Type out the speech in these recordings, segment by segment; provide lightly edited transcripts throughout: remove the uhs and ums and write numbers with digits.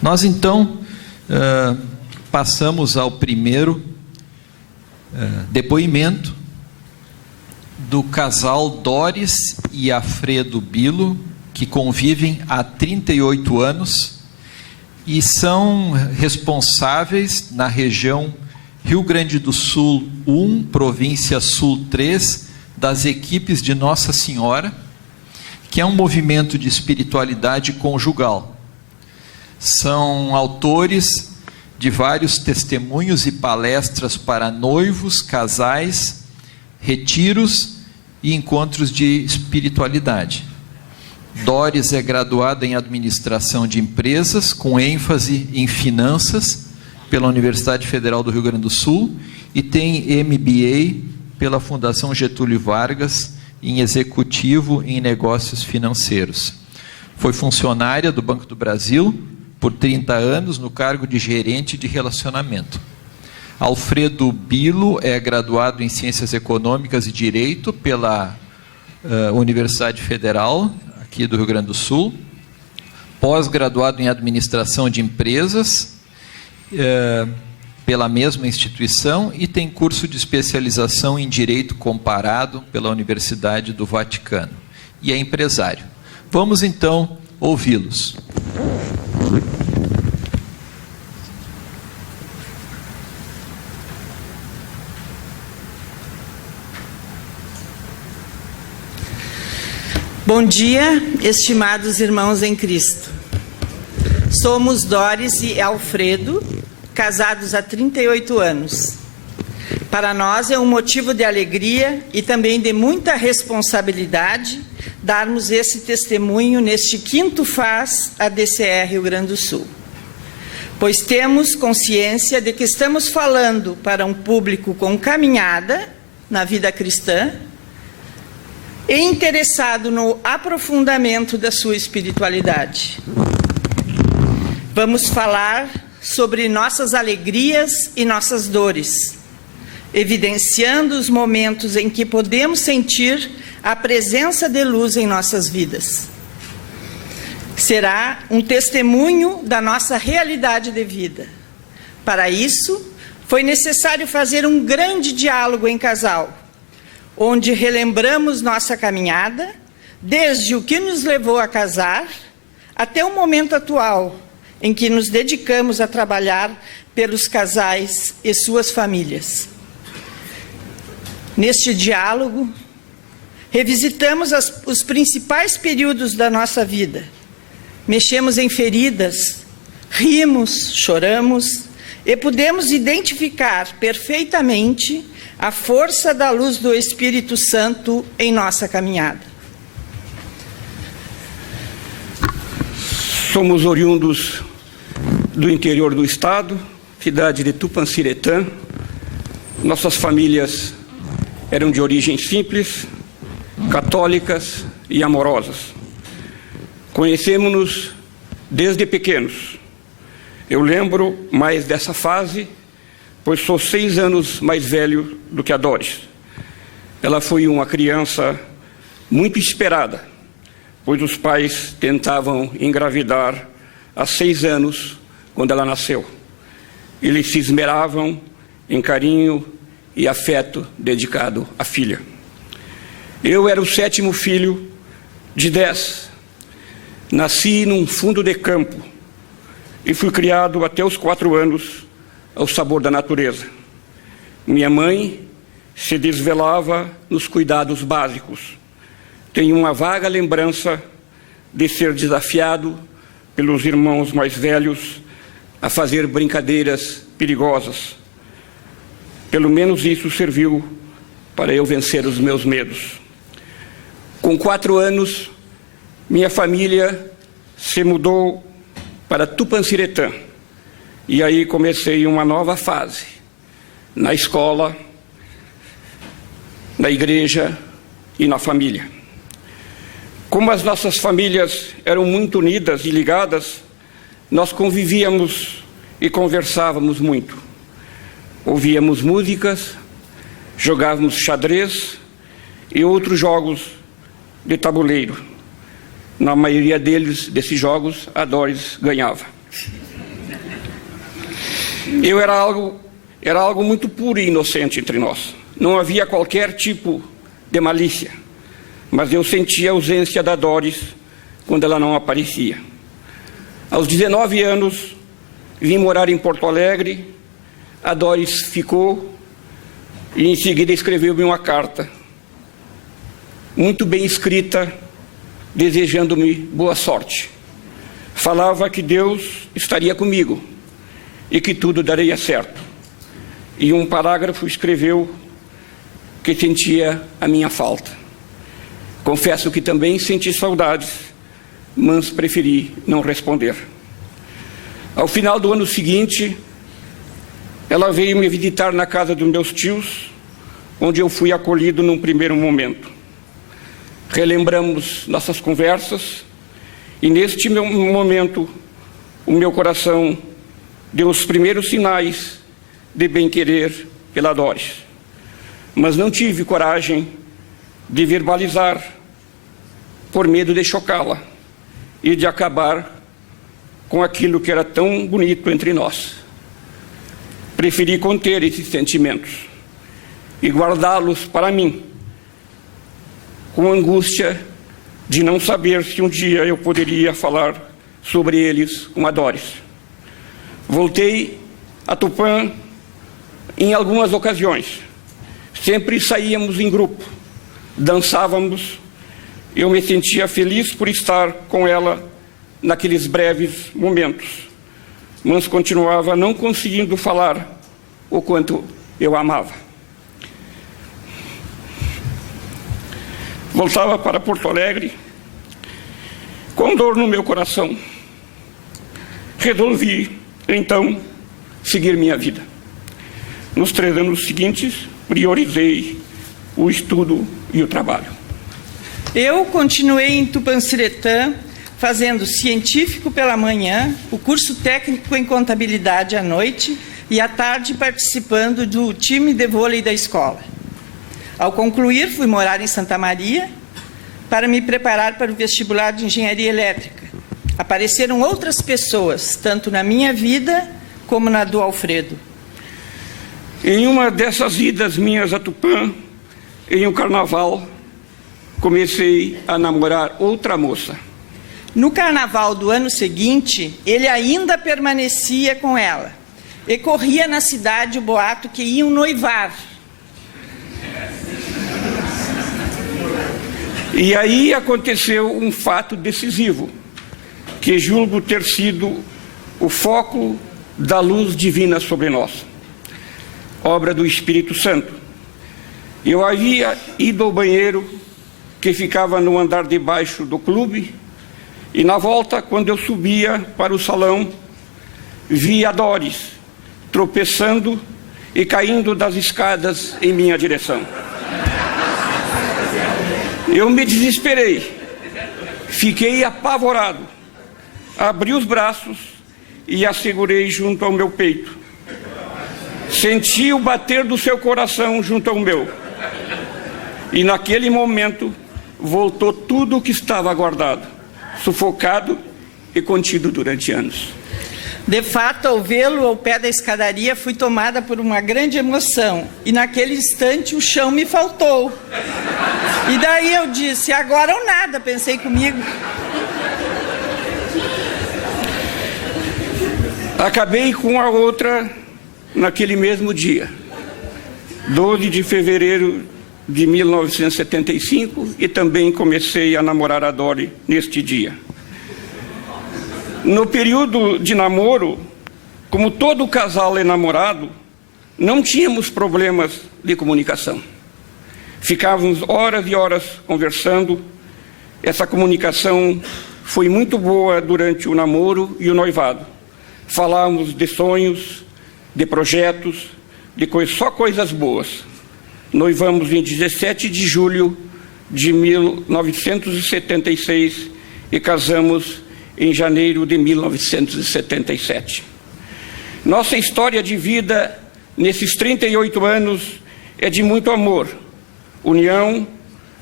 Nós, então, passamos ao primeiro depoimento do casal Doris e Alfredo Bilo, que convivem há 38 anos e são responsáveis na região Rio Grande do Sul 1, Província Sul 3, das equipes de Nossa Senhora, que é um movimento de espiritualidade conjugal. São autores de vários testemunhos e palestras para noivos, casais, retiros e encontros de espiritualidade. Doris é graduada em Administração de Empresas, com ênfase em Finanças, pela Universidade Federal do Rio Grande do Sul, e tem MBA pela Fundação Getúlio Vargas, em Executivo em Negócios Financeiros. Foi funcionária do Banco do Brasil por 30 anos, no cargo de Gerente de Relacionamento. Alfredo Bilo é graduado em Ciências Econômicas e Direito pela Universidade Federal, aqui do Rio Grande do Sul, pós-graduado em Administração de Empresas, pela mesma instituição, e tem curso de especialização em Direito Comparado pela Universidade do Vaticano, e é empresário. Vamos então ouvi-los. Bom dia, estimados irmãos em Cristo. Somos Doris e Alfredo, casados há 38 anos. Para nós é um motivo de alegria e também de muita responsabilidade darmos esse testemunho neste 5º FAS ADCE Rio Grande do Sul. Pois temos consciência de que estamos falando para um público com caminhada na vida cristã e interessado no aprofundamento da sua espiritualidade. Vamos falar sobre nossas alegrias e nossas dores, evidenciando os momentos em que podemos sentir a presença de luz em nossas vidas. Será um testemunho da nossa realidade de vida. Para isso, foi necessário fazer um grande diálogo em casal, onde relembramos nossa caminhada, desde o que nos levou a casar, até o momento atual, em que nos dedicamos a trabalhar pelos casais e suas famílias. Neste diálogo, revisitamos os principais períodos da nossa vida, mexemos em feridas, rimos, choramos e pudemos identificar perfeitamente a força da luz do Espírito Santo em nossa caminhada. Somos oriundos do interior do estado, cidade de Tupanciretã. Nossas famílias eram de origem simples, católicas e amorosas. Conhecemos-nos desde pequenos. Eu lembro mais dessa fase, pois sou 6 anos mais velho do que a Doris. Ela foi uma criança muito esperada, pois os pais tentavam engravidar há 6 anos, quando ela nasceu. Eles se esmeravam em carinho e afeto dedicado à filha. Eu era o 7º filho de 10. Nasci num fundo de campo e fui criado até os 4 anos ao sabor da natureza. Minha mãe se desvelava nos cuidados básicos. Tenho uma vaga lembrança de ser desafiado pelos irmãos mais velhos a fazer brincadeiras perigosas. Pelo menos isso serviu para eu vencer os meus medos. Com 4 anos, minha família se mudou para Tupanciretã. E aí comecei uma nova fase, na escola, na igreja e na família. Como as nossas famílias eram muito unidas e ligadas, nós convivíamos e conversávamos muito. Ouvíamos músicas, jogávamos xadrez e outros jogos de tabuleiro. Na maioria desses jogos, a Doris ganhava. Era algo muito puro e inocente entre nós. Não havia qualquer tipo de malícia, mas eu sentia a ausência da Doris quando ela não aparecia. Aos 19 anos, vim morar em Porto Alegre, a Doris ficou e em seguida escreveu-me uma carta, muito bem escrita, desejando-me boa sorte. Falava que Deus estaria comigo e que tudo daria certo. E um parágrafo escreveu que sentia a minha falta. Confesso que também senti saudades, mas preferi não responder. Ao final do ano seguinte, ela veio me visitar na casa dos meus tios, onde eu fui acolhido num primeiro momento. Relembramos nossas conversas e neste momento o meu coração deu os primeiros sinais de bem-querer pela Doris. Mas não tive coragem de verbalizar por medo de chocá-la e de acabar com aquilo que era tão bonito entre nós. Preferi conter esses sentimentos e guardá-los para mim, com angústia de não saber se um dia eu poderia falar sobre eles com a Doris. Voltei a Tupã em algumas ocasiões. Sempre saíamos em grupo, dançávamos. Eu me sentia feliz por estar com ela naqueles breves momentos, mas continuava não conseguindo falar o quanto eu amava. Voltava para Porto Alegre com dor no meu coração. Resolvi, então, seguir minha vida. Nos 3 anos seguintes, priorizei o estudo e o trabalho. Eu continuei em Tupanciretã, fazendo científico pela manhã, o curso técnico em contabilidade à noite e à tarde participando do time de vôlei da escola. Ao concluir, fui morar em Santa Maria para me preparar para o vestibular de engenharia elétrica. Apareceram outras pessoas, tanto na minha vida como na do Alfredo. Em uma dessas idas minhas a Tupã, em um carnaval, comecei a namorar outra moça. No carnaval do ano seguinte, ele ainda permanecia com ela. E corria na cidade o boato que iam noivar. E aí aconteceu um fato decisivo, que julgo ter sido o foco da luz divina sobre nós, obra do Espírito Santo. Eu havia ido ao banheiro, que ficava no andar de baixo do clube, e na volta, quando eu subia para o salão, vi a Doris tropeçando e caindo das escadas em minha direção. Eu me desesperei, fiquei apavorado, abri os braços e a segurei junto ao meu peito. Senti o bater do seu coração junto ao meu. E naquele momento voltou tudo o que estava guardado, sufocado e contido durante anos. De fato, ao vê-lo ao pé da escadaria, fui tomada por uma grande emoção. E naquele instante o chão me faltou. E daí eu disse, agora ou nada, pensei comigo. Acabei com a outra naquele mesmo dia, 12 de fevereiro de 1975, e também comecei a namorar a Dori neste dia. No período de namoro, como todo casal é namorado, não tínhamos problemas de comunicação. Ficávamos horas e horas conversando. Essa comunicação foi muito boa durante o namoro e o noivado. Falávamos de sonhos, de projetos, só coisas boas. Noivamos em 17 de julho de 1976 e casamos em janeiro de 1977. Nossa história de vida nesses 38 anos é de muito amor, união,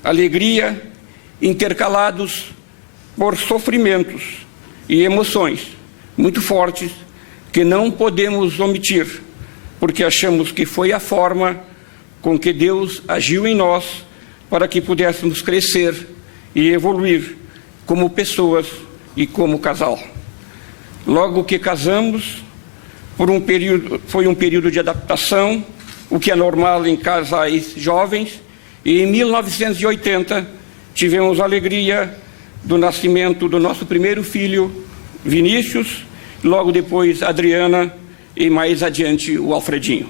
alegria, intercalados por sofrimentos e emoções muito fortes que não podemos omitir, porque achamos que foi a forma com que Deus agiu em nós para que pudéssemos crescer e evoluir como pessoas e como casal. Logo que casamos, foi um período de adaptação, o que é normal em casais jovens, e em 1980 tivemos a alegria do nascimento do nosso primeiro filho, Vinícius, logo depois Adriana e mais adiante o Alfredinho.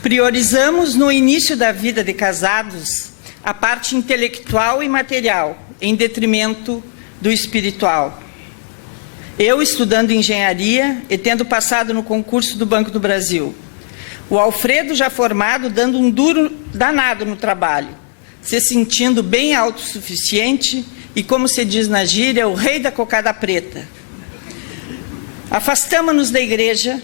Priorizamos no início da vida de casados a parte intelectual e material, em detrimento do espiritual. Eu estudando engenharia e tendo passado no concurso do Banco do Brasil. O Alfredo já formado, dando um duro danado no trabalho, se sentindo bem autossuficiente e, como se diz na gíria, o rei da cocada preta. Afastamo-nos da igreja,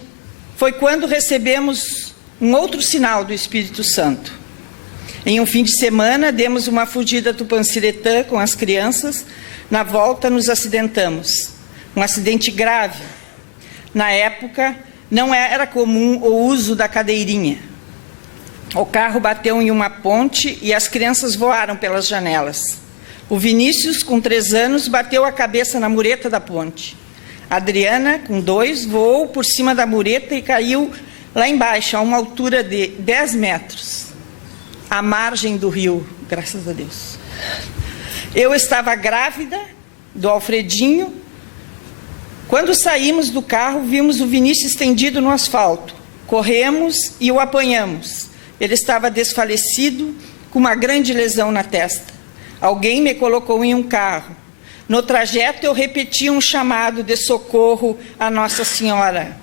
foi quando recebemos um outro sinal do Espírito Santo. Em um fim de semana, demos uma fugida a Tupanciretã com as crianças. Na volta, nos acidentamos. Um acidente grave. Na época, não era comum o uso da cadeirinha. O carro bateu em uma ponte e as crianças voaram pelas janelas. O Vinícius, com 3 anos, bateu a cabeça na mureta da ponte. A Adriana, com 2, voou por cima da mureta e caiu lá embaixo, a uma altura de 10 metros. À margem do rio, graças a Deus. Eu estava grávida do Alfredinho. Quando saímos do carro, vimos o Vinícius estendido no asfalto. Corremos e o apanhamos. Ele estava desfalecido, com uma grande lesão na testa. Alguém me colocou em um carro. No trajeto, eu repeti um chamado de socorro à Nossa Senhora.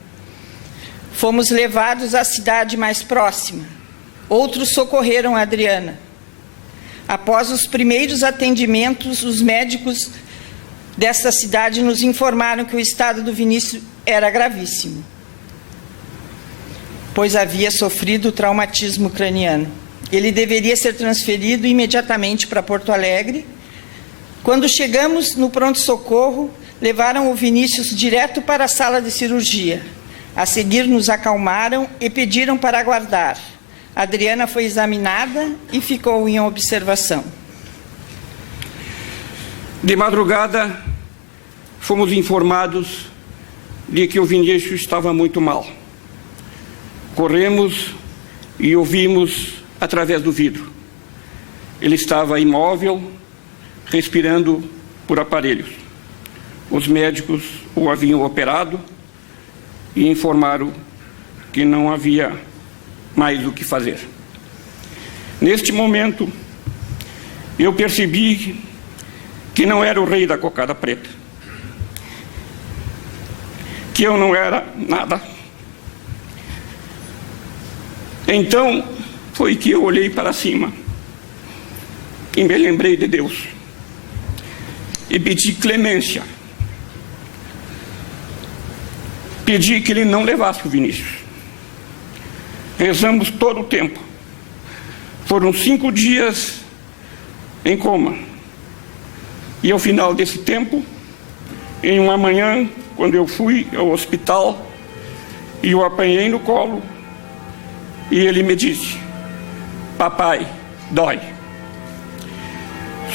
Fomos levados à cidade mais próxima. Outros socorreram a Adriana. Após os primeiros atendimentos, os médicos desta cidade nos informaram que o estado do Vinícius era gravíssimo, pois havia sofrido traumatismo craniano. Ele deveria ser transferido imediatamente para Porto Alegre. Quando chegamos no pronto-socorro, levaram o Vinícius direto para a sala de cirurgia. A seguir, nos acalmaram e pediram para aguardar. A Adriana foi examinada e ficou em observação. De madrugada, fomos informados de que o Vinícius estava muito mal. Corremos e ouvimos através do vidro. Ele estava imóvel, respirando por aparelhos. Os médicos o haviam operado e informaram que não havia mais o que fazer. Neste momento, eu percebi que não era o rei da cocada preta, que eu não era nada. Então, foi que eu olhei para cima e me lembrei de Deus e pedi clemência. Pedi que Ele não levasse o Vinícius. Rezamos todo o tempo. Foram 5 dias em coma. E ao final desse tempo, em uma manhã, quando eu fui ao hospital e o apanhei no colo, e ele me disse: papai, dói.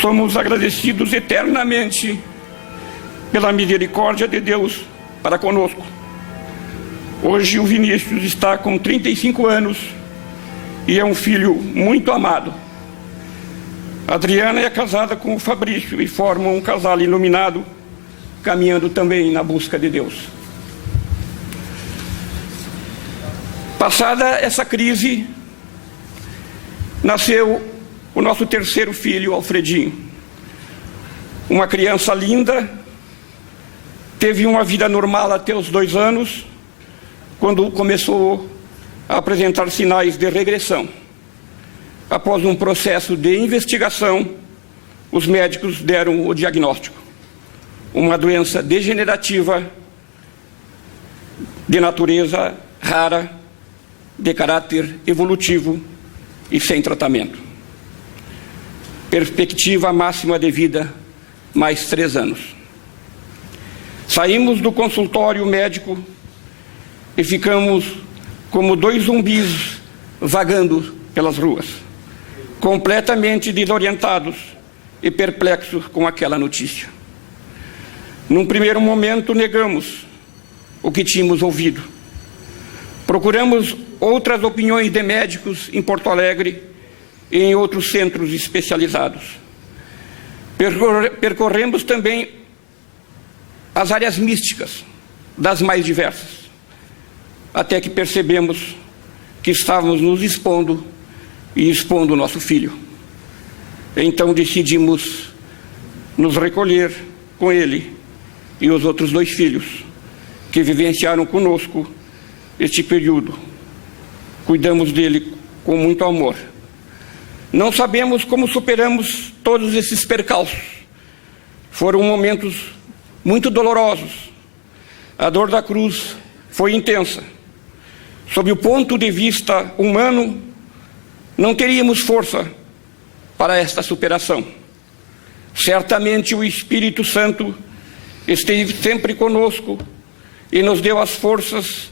Somos agradecidos eternamente pela misericórdia de Deus para conosco. Hoje o Vinícius está com 35 anos e é um filho muito amado. A Adriana é casada com o Fabrício e formam um casal iluminado, caminhando também na busca de Deus. Passada essa crise, nasceu o nosso terceiro filho, Alfredinho. Uma criança linda, teve uma vida normal até os 2 anos, quando começou a apresentar sinais de regressão. Após um processo de investigação, os médicos deram o diagnóstico: uma doença degenerativa de natureza rara, de caráter evolutivo e sem tratamento. Perspectiva máxima de vida, mais 3 anos. Saímos do consultório médico e ficamos como dois zumbis vagando pelas ruas, completamente desorientados e perplexos com aquela notícia. Num primeiro momento, negamos o que tínhamos ouvido. Procuramos outras opiniões de médicos em Porto Alegre e em outros centros especializados. Percorremos também as áreas místicas, das mais diversas, até que percebemos que estávamos nos expondo e expondo o nosso filho. Então decidimos nos recolher com ele e os outros 2 filhos que vivenciaram conosco este período. Cuidamos dele com muito amor. Não sabemos como superamos todos esses percalços. Foram momentos muito dolorosos. A dor da cruz foi intensa. Sob o ponto de vista humano, não teríamos força para esta superação. Certamente o Espírito Santo esteve sempre conosco e nos deu as forças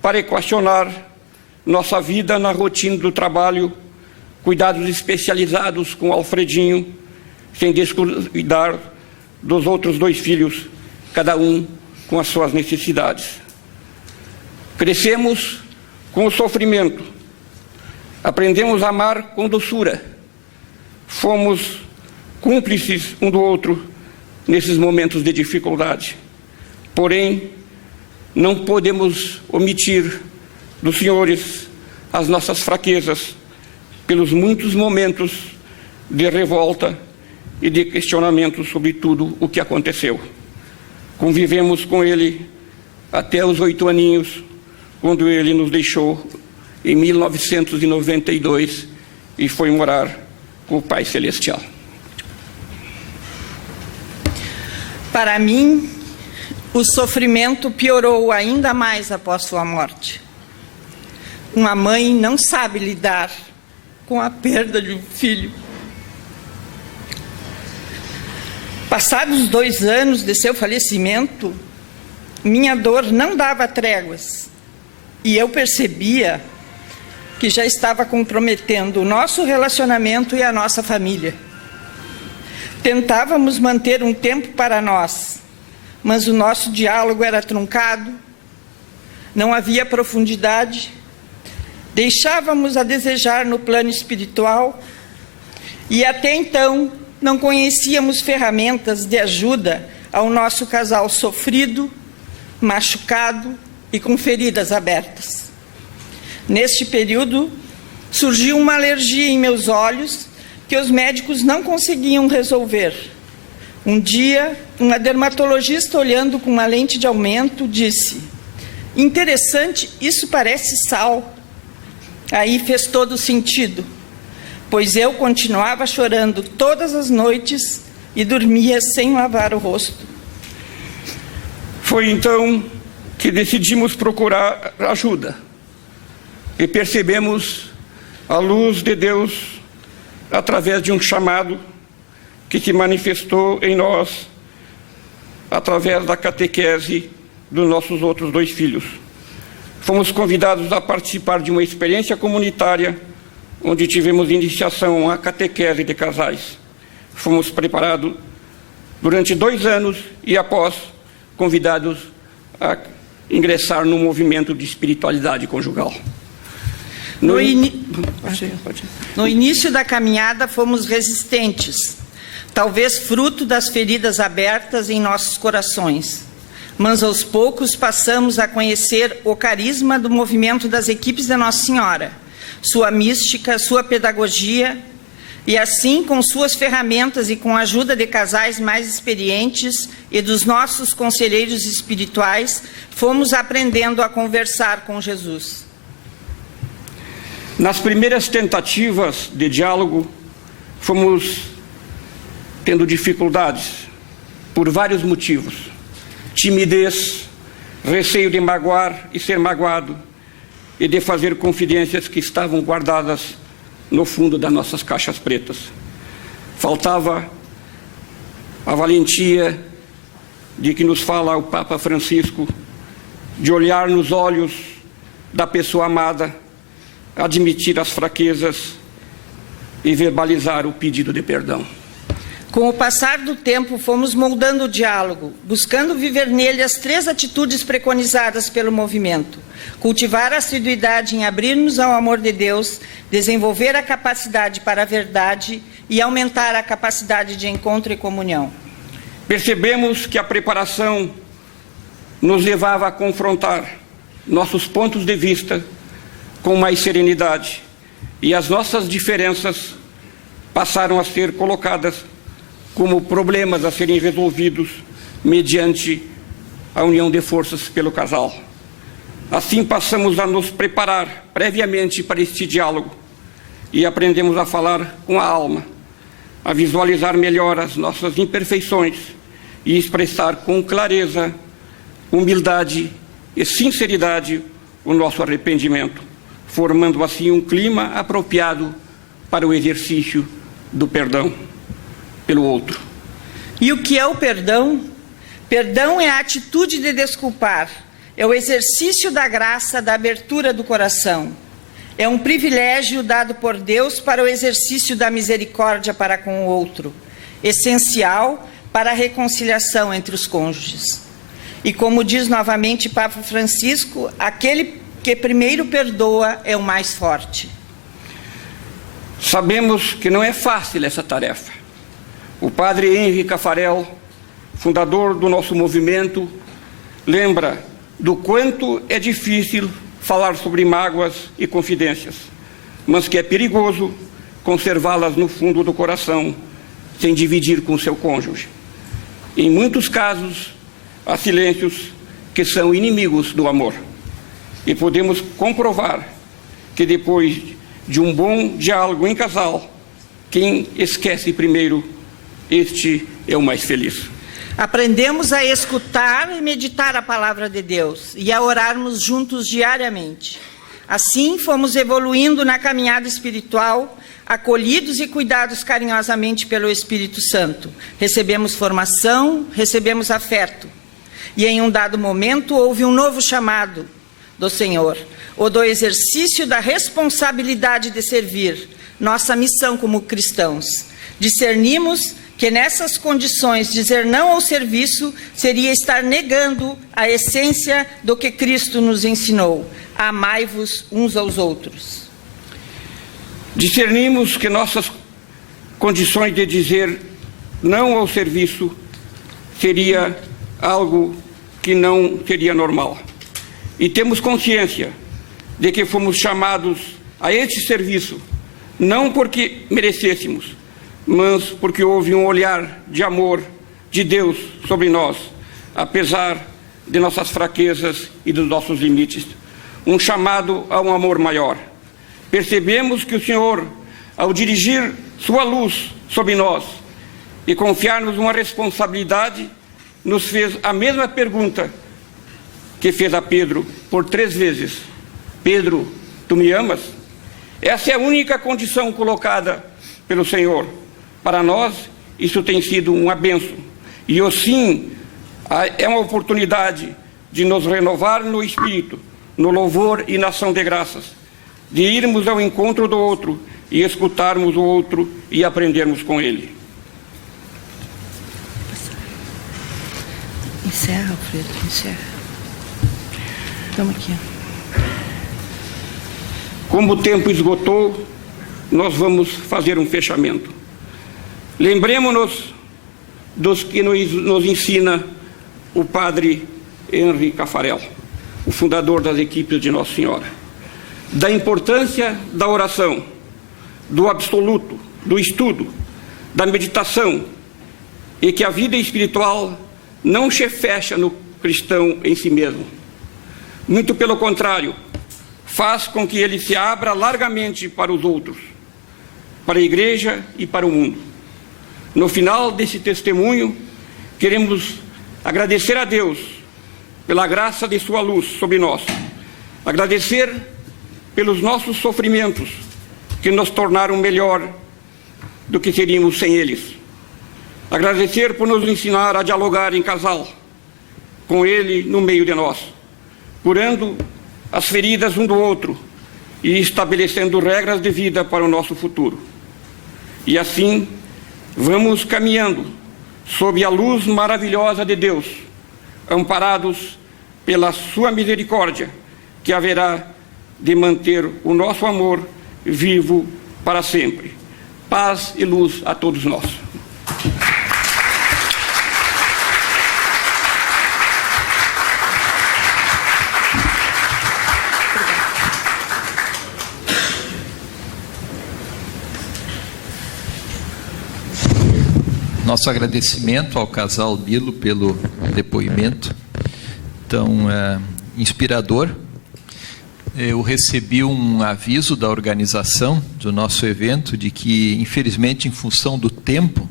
para equacionar nossa vida na rotina do trabalho, cuidados especializados com Alfredinho, sem descuidar dos outros 2 filhos, cada um com as suas necessidades. Crescemos com o sofrimento, aprendemos a amar com doçura, fomos cúmplices um do outro nesses momentos de dificuldade. Porém, não podemos omitir dos senhores as nossas fraquezas, pelos muitos momentos de revolta e de questionamento sobre tudo o que aconteceu. Convivemos com ele até os 8 aninhos, quando ele nos deixou em 1992 e foi morar com o Pai Celestial. Para mim, o sofrimento piorou ainda mais após sua morte. Uma mãe não sabe lidar com a perda de um filho. Passados 2 anos de seu falecimento, minha dor não dava tréguas e eu percebia que já estava comprometendo o nosso relacionamento e a nossa família. Tentávamos manter um tempo para nós, mas o nosso diálogo era truncado, não havia profundidade, deixávamos a desejar no plano espiritual e até então não conhecíamos ferramentas de ajuda ao nosso casal sofrido, machucado e com feridas abertas. Neste período, surgiu uma alergia em meus olhos que os médicos não conseguiam resolver. Um dia, uma dermatologista, olhando com uma lente de aumento, disse: "Interessante, isso parece sal." Aí fez todo sentido, pois eu continuava chorando todas as noites e dormia sem lavar o rosto. Foi então que decidimos procurar ajuda e percebemos a luz de Deus através de um chamado que se manifestou em nós através da catequese dos nossos outros 2 filhos. Fomos convidados a participar de uma experiência comunitária onde tivemos iniciação à catequese de casais. Fomos preparados durante 2 anos e, após, convidados a ingressar no movimento de espiritualidade conjugal. No início da caminhada fomos resistentes, talvez fruto das feridas abertas em nossos corações. Mas aos poucos passamos a conhecer o carisma do movimento das equipes da Nossa Senhora, sua mística, sua pedagogia, e assim, com suas ferramentas e com a ajuda de casais mais experientes e dos nossos conselheiros espirituais, fomos aprendendo a conversar com Jesus. Nas primeiras tentativas de diálogo, fomos tendo dificuldades por vários motivos. Timidez, receio de magoar e ser magoado, e de fazer confidências que estavam guardadas no fundo das nossas caixas pretas. Faltava a valentia de que nos fala o Papa Francisco, de olhar nos olhos da pessoa amada, admitir as fraquezas e verbalizar o pedido de perdão. Com o passar do tempo, fomos moldando o diálogo, buscando viver nele as 3 atitudes preconizadas pelo movimento: cultivar a assiduidade em abrir-nos ao amor de Deus, desenvolver a capacidade para a verdade e aumentar a capacidade de encontro e comunhão. Percebemos que a preparação nos levava a confrontar nossos pontos de vista com mais serenidade, e as nossas diferenças passaram a ser colocadas como problemas a serem resolvidos mediante a união de forças pelo casal. Assim passamos a nos preparar previamente para este diálogo e aprendemos a falar com a alma, a visualizar melhor as nossas imperfeições e expressar com clareza, humildade e sinceridade o nosso arrependimento, formando assim um clima apropriado para o exercício do perdão pelo outro. E o que é o perdão? Perdão é a atitude de desculpar, é o exercício da graça, da abertura do coração. É um privilégio dado por Deus para o exercício da misericórdia para com o outro, essencial para a reconciliação entre os cônjuges. E como diz novamente Papa Francisco, aquele que primeiro perdoa é o mais forte. Sabemos que não é fácil essa tarefa. O padre Henri Caffarel, fundador do nosso movimento, lembra do quanto é difícil falar sobre mágoas e confidências, mas que é perigoso conservá-las no fundo do coração, sem dividir com seu cônjuge. Em muitos casos, há silêncios que são inimigos do amor. E podemos comprovar que depois de um bom diálogo em casal, quem esquece primeiro, este é o mais feliz. Aprendemos a escutar e meditar a palavra de Deus e a orarmos juntos diariamente. Assim, fomos evoluindo na caminhada espiritual, acolhidos e cuidados carinhosamente pelo Espírito Santo. Recebemos formação, recebemos afeto. E em um dado momento houve um novo chamado do Senhor, o do exercício da responsabilidade de servir, nossa missão como cristãos. Discernimos que nessas condições dizer não ao serviço seria estar negando a essência do que Cristo nos ensinou: amai-vos uns aos outros. Discernimos que nossas condições de dizer não ao serviço seria algo que não seria normal. E temos consciência de que fomos chamados a este serviço, não porque merecêssemos, mas porque houve um olhar de amor de Deus sobre nós, apesar de nossas fraquezas e dos nossos limites. Um chamado a um amor maior. Percebemos que o Senhor, ao dirigir sua luz sobre nós e confiar-nos uma responsabilidade, nos fez a mesma pergunta que fez a Pedro por 3 vezes: Pedro, tu me amas? Essa é a única condição colocada pelo Senhor. Para nós, isso tem sido uma bênção. E o sim é uma oportunidade de nos renovar no espírito, no louvor e na ação de graças, de irmos ao encontro do outro e escutarmos o outro e aprendermos com ele. Encerra, Alfredo, encerra. Estamos aqui. Como o tempo esgotou, nós vamos fazer um fechamento. Lembremos-nos dos que nos ensina o padre Henri Caffarel, o fundador das equipes de Nossa Senhora, da importância da oração, do absoluto, do estudo, da meditação, e que a vida espiritual não se fecha no cristão em si mesmo. Muito pelo contrário, faz com que ele se abra largamente para os outros, para a igreja e para o mundo. No final desse testemunho, queremos agradecer a Deus pela graça de sua luz sobre nós, agradecer pelos nossos sofrimentos que nos tornaram melhor do que seríamos sem eles, agradecer por nos ensinar a dialogar em casal, com Ele no meio de nós, curando as feridas um do outro e estabelecendo regras de vida para o nosso futuro. E assim, vamos caminhando sob a luz maravilhosa de Deus, amparados pela sua misericórdia, que haverá de manter o nosso amor vivo para sempre. Paz e luz a todos nós. Nosso agradecimento ao casal Bilo pelo depoimento tão inspirador. Eu recebi um aviso da organização do nosso evento de que, infelizmente, em função do tempo,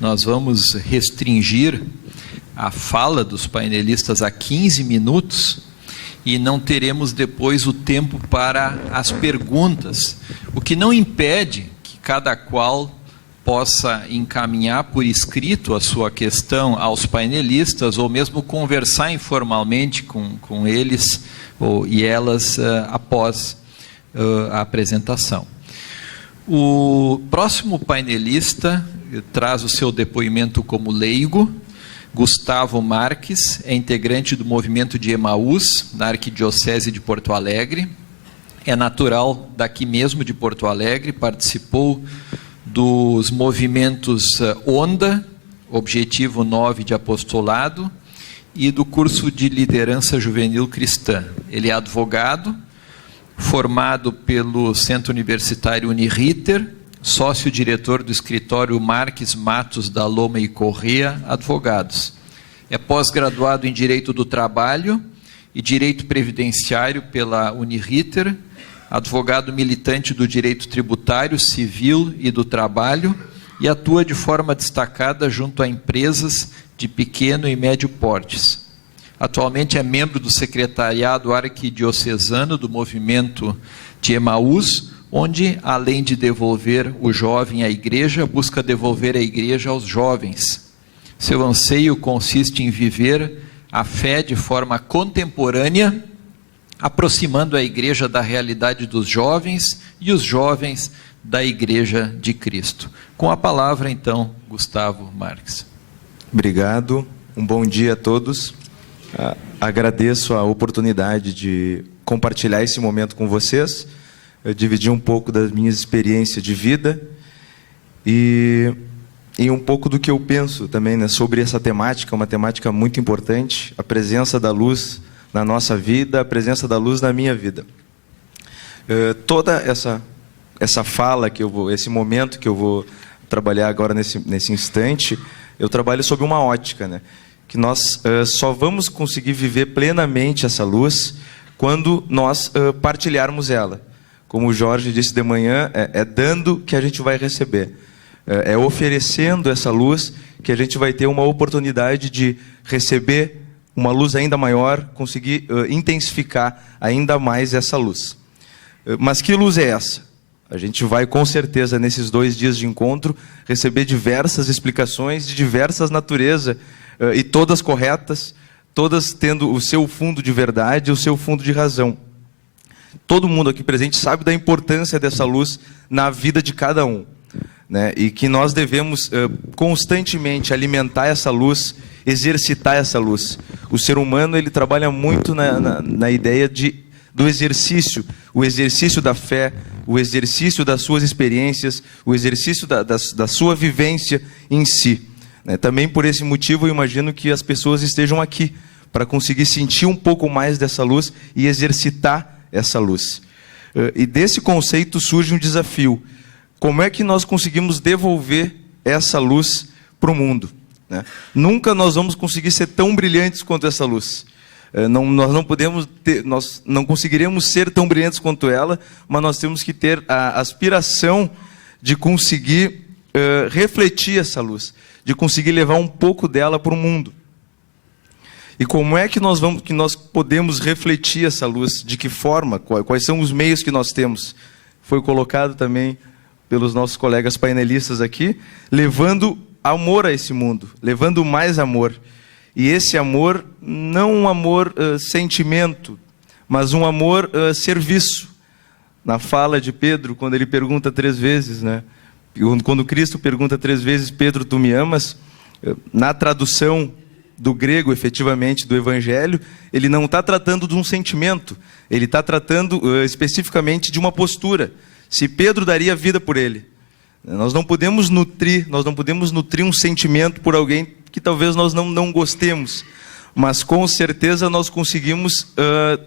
nós vamos restringir a fala dos painelistas a 15 minutos e não teremos depois o tempo para as perguntas, o que não impede que cada qual possa encaminhar por escrito a sua questão aos painelistas ou mesmo conversar informalmente com eles e elas após a apresentação. O próximo painelista traz o seu depoimento como leigo. Gustavo Marques é integrante do movimento de Emaús, na Arquidiocese de Porto Alegre. É natural daqui mesmo de Porto Alegre, participou dos movimentos ONDA, Objetivo 9 de Apostolado, e do curso de Liderança Juvenil Cristã. Ele é advogado, formado pelo Centro Universitário Uniriter, sócio-diretor do escritório Marques Matos da Loma e Corrêa Advogados. É pós-graduado em Direito do Trabalho e Direito Previdenciário pela Uniriter, advogado militante do direito tributário, civil e do trabalho, e atua de forma destacada junto a empresas de pequeno e médio portes. Atualmente é membro do secretariado arquidiocesano do movimento de Emaús, onde, além de devolver o jovem à igreja, busca devolver a igreja aos jovens. Seu anseio consiste em viver a fé de forma contemporânea, aproximando a igreja da realidade dos jovens e os jovens da igreja de Cristo. Com a palavra, então, Gustavo Marques. Obrigado, um bom dia a todos. Agradeço a oportunidade de compartilhar esse momento com vocês, dividir um pouco das minhas experiências de vida e um pouco do que eu penso também, né, sobre essa temática, uma temática muito importante, a presença da luz na nossa vida, a presença da luz na minha vida. Toda essa fala que eu vou, esse momento que eu vou trabalhar agora nesse instante, eu trabalho sob uma ótica, né? Que nós só vamos conseguir viver plenamente essa luz quando nós partilharmos ela. Como o Jorge disse de manhã, é dando que a gente vai receber. É oferecendo essa luz que a gente vai ter uma oportunidade de receber uma luz ainda maior, conseguir intensificar ainda mais essa luz. Mas que luz é essa? A gente vai, com certeza, nesses 2 dias de encontro, receber diversas explicações de diversas naturezas, e todas corretas, todas tendo o seu fundo de verdade, o seu fundo de razão. Todo mundo aqui presente sabe da importância dessa luz na vida de cada um, né? E que nós devemos constantemente alimentar essa luz, exercitar essa luz. O ser humano, ele trabalha muito na ideia do exercício, o exercício da fé, o exercício das suas experiências, o exercício da sua vivência em si. Também por esse motivo eu imagino que as pessoas estejam aqui, para conseguir sentir um pouco mais dessa luz e exercitar essa luz. E desse conceito surge um desafio. Como é que nós conseguimos devolver essa luz para o mundo? Nunca nós vamos conseguir ser tão brilhantes quanto essa luz. Nós não conseguiremos ser tão brilhantes quanto ela, mas nós temos que ter a aspiração de conseguir refletir essa luz, de conseguir levar um pouco dela para o mundo. E como é que nós podemos refletir essa luz? De que forma? Quais são os meios que nós temos? Foi colocado também pelos nossos colegas painelistas aqui, levando amor a esse mundo, levando mais amor. E esse amor, não um amor sentimento, mas um amor serviço. Na fala de Pedro, quando ele pergunta 3 vezes, né? Quando Cristo pergunta 3 vezes, Pedro, tu me amas? Na tradução do grego, efetivamente, do Evangelho, ele não está tratando de um sentimento, ele está tratando especificamente de uma postura. Se Pedro daria vida por ele. Nós não podemos nutrir um sentimento por alguém que talvez nós não gostemos, mas com certeza nós conseguimos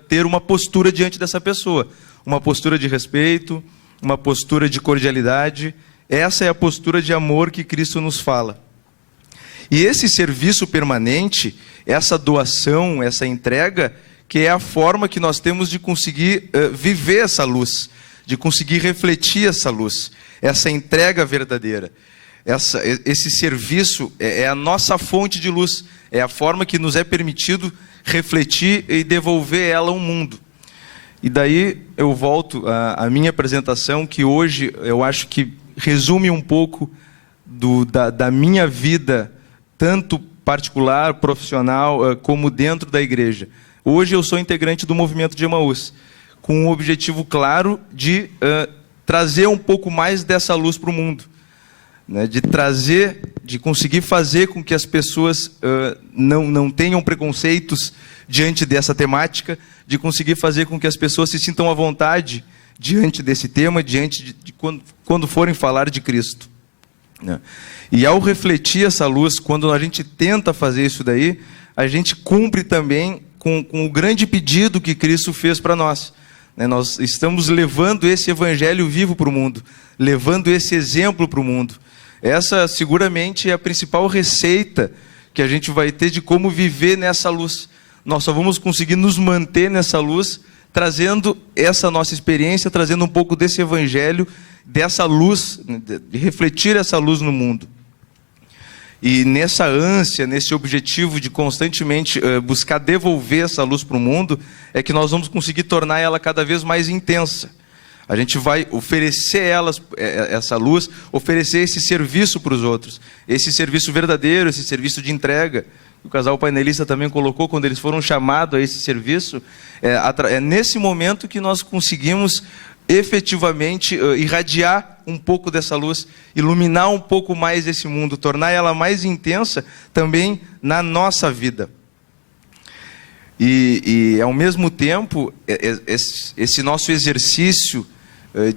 ter uma postura diante dessa pessoa, uma postura de respeito, uma postura de cordialidade. Essa é a postura de amor que Cristo nos fala. E esse serviço permanente, essa doação, essa entrega, que é a forma que nós temos de conseguir viver essa luz, de conseguir refletir essa luz, essa entrega verdadeira. Esse serviço é a nossa fonte de luz, é a forma que nos é permitido refletir e devolver ela ao mundo. E daí eu volto à minha apresentação, que hoje eu acho que resume um pouco da minha vida, tanto particular, profissional, como dentro da igreja. Hoje eu sou integrante do movimento de Emaús, com o objetivo claro de trazer um pouco mais dessa luz para o mundo, né? De conseguir fazer com que as pessoas não tenham preconceitos diante dessa temática, de conseguir fazer com que as pessoas se sintam à vontade diante desse tema, diante de quando forem falar de Cristo, né? E ao refletir essa luz, quando a gente tenta fazer isso daí, a gente cumpre também com o grande pedido que Cristo fez para nós, né? Nós estamos levando esse evangelho vivo para o mundo, levando esse exemplo para o mundo. Essa seguramente é a principal receita que a gente vai ter de como viver nessa luz. Nós só vamos conseguir nos manter nessa luz trazendo essa nossa experiência, trazendo um pouco desse evangelho, dessa luz, de refletir essa luz no mundo. E nessa ânsia, nesse objetivo de constantemente buscar devolver essa luz para o mundo, é que nós vamos conseguir tornar ela cada vez mais intensa. A gente vai oferecer essa luz, oferecer esse serviço para os outros, esse serviço verdadeiro, esse serviço de entrega. O casal painelista também colocou, quando eles foram chamados a esse serviço, é nesse momento que nós conseguimos efetivamente irradiar um pouco dessa luz, iluminar um pouco mais esse mundo, tornar ela mais intensa também na nossa vida. E ao mesmo tempo, esse nosso exercício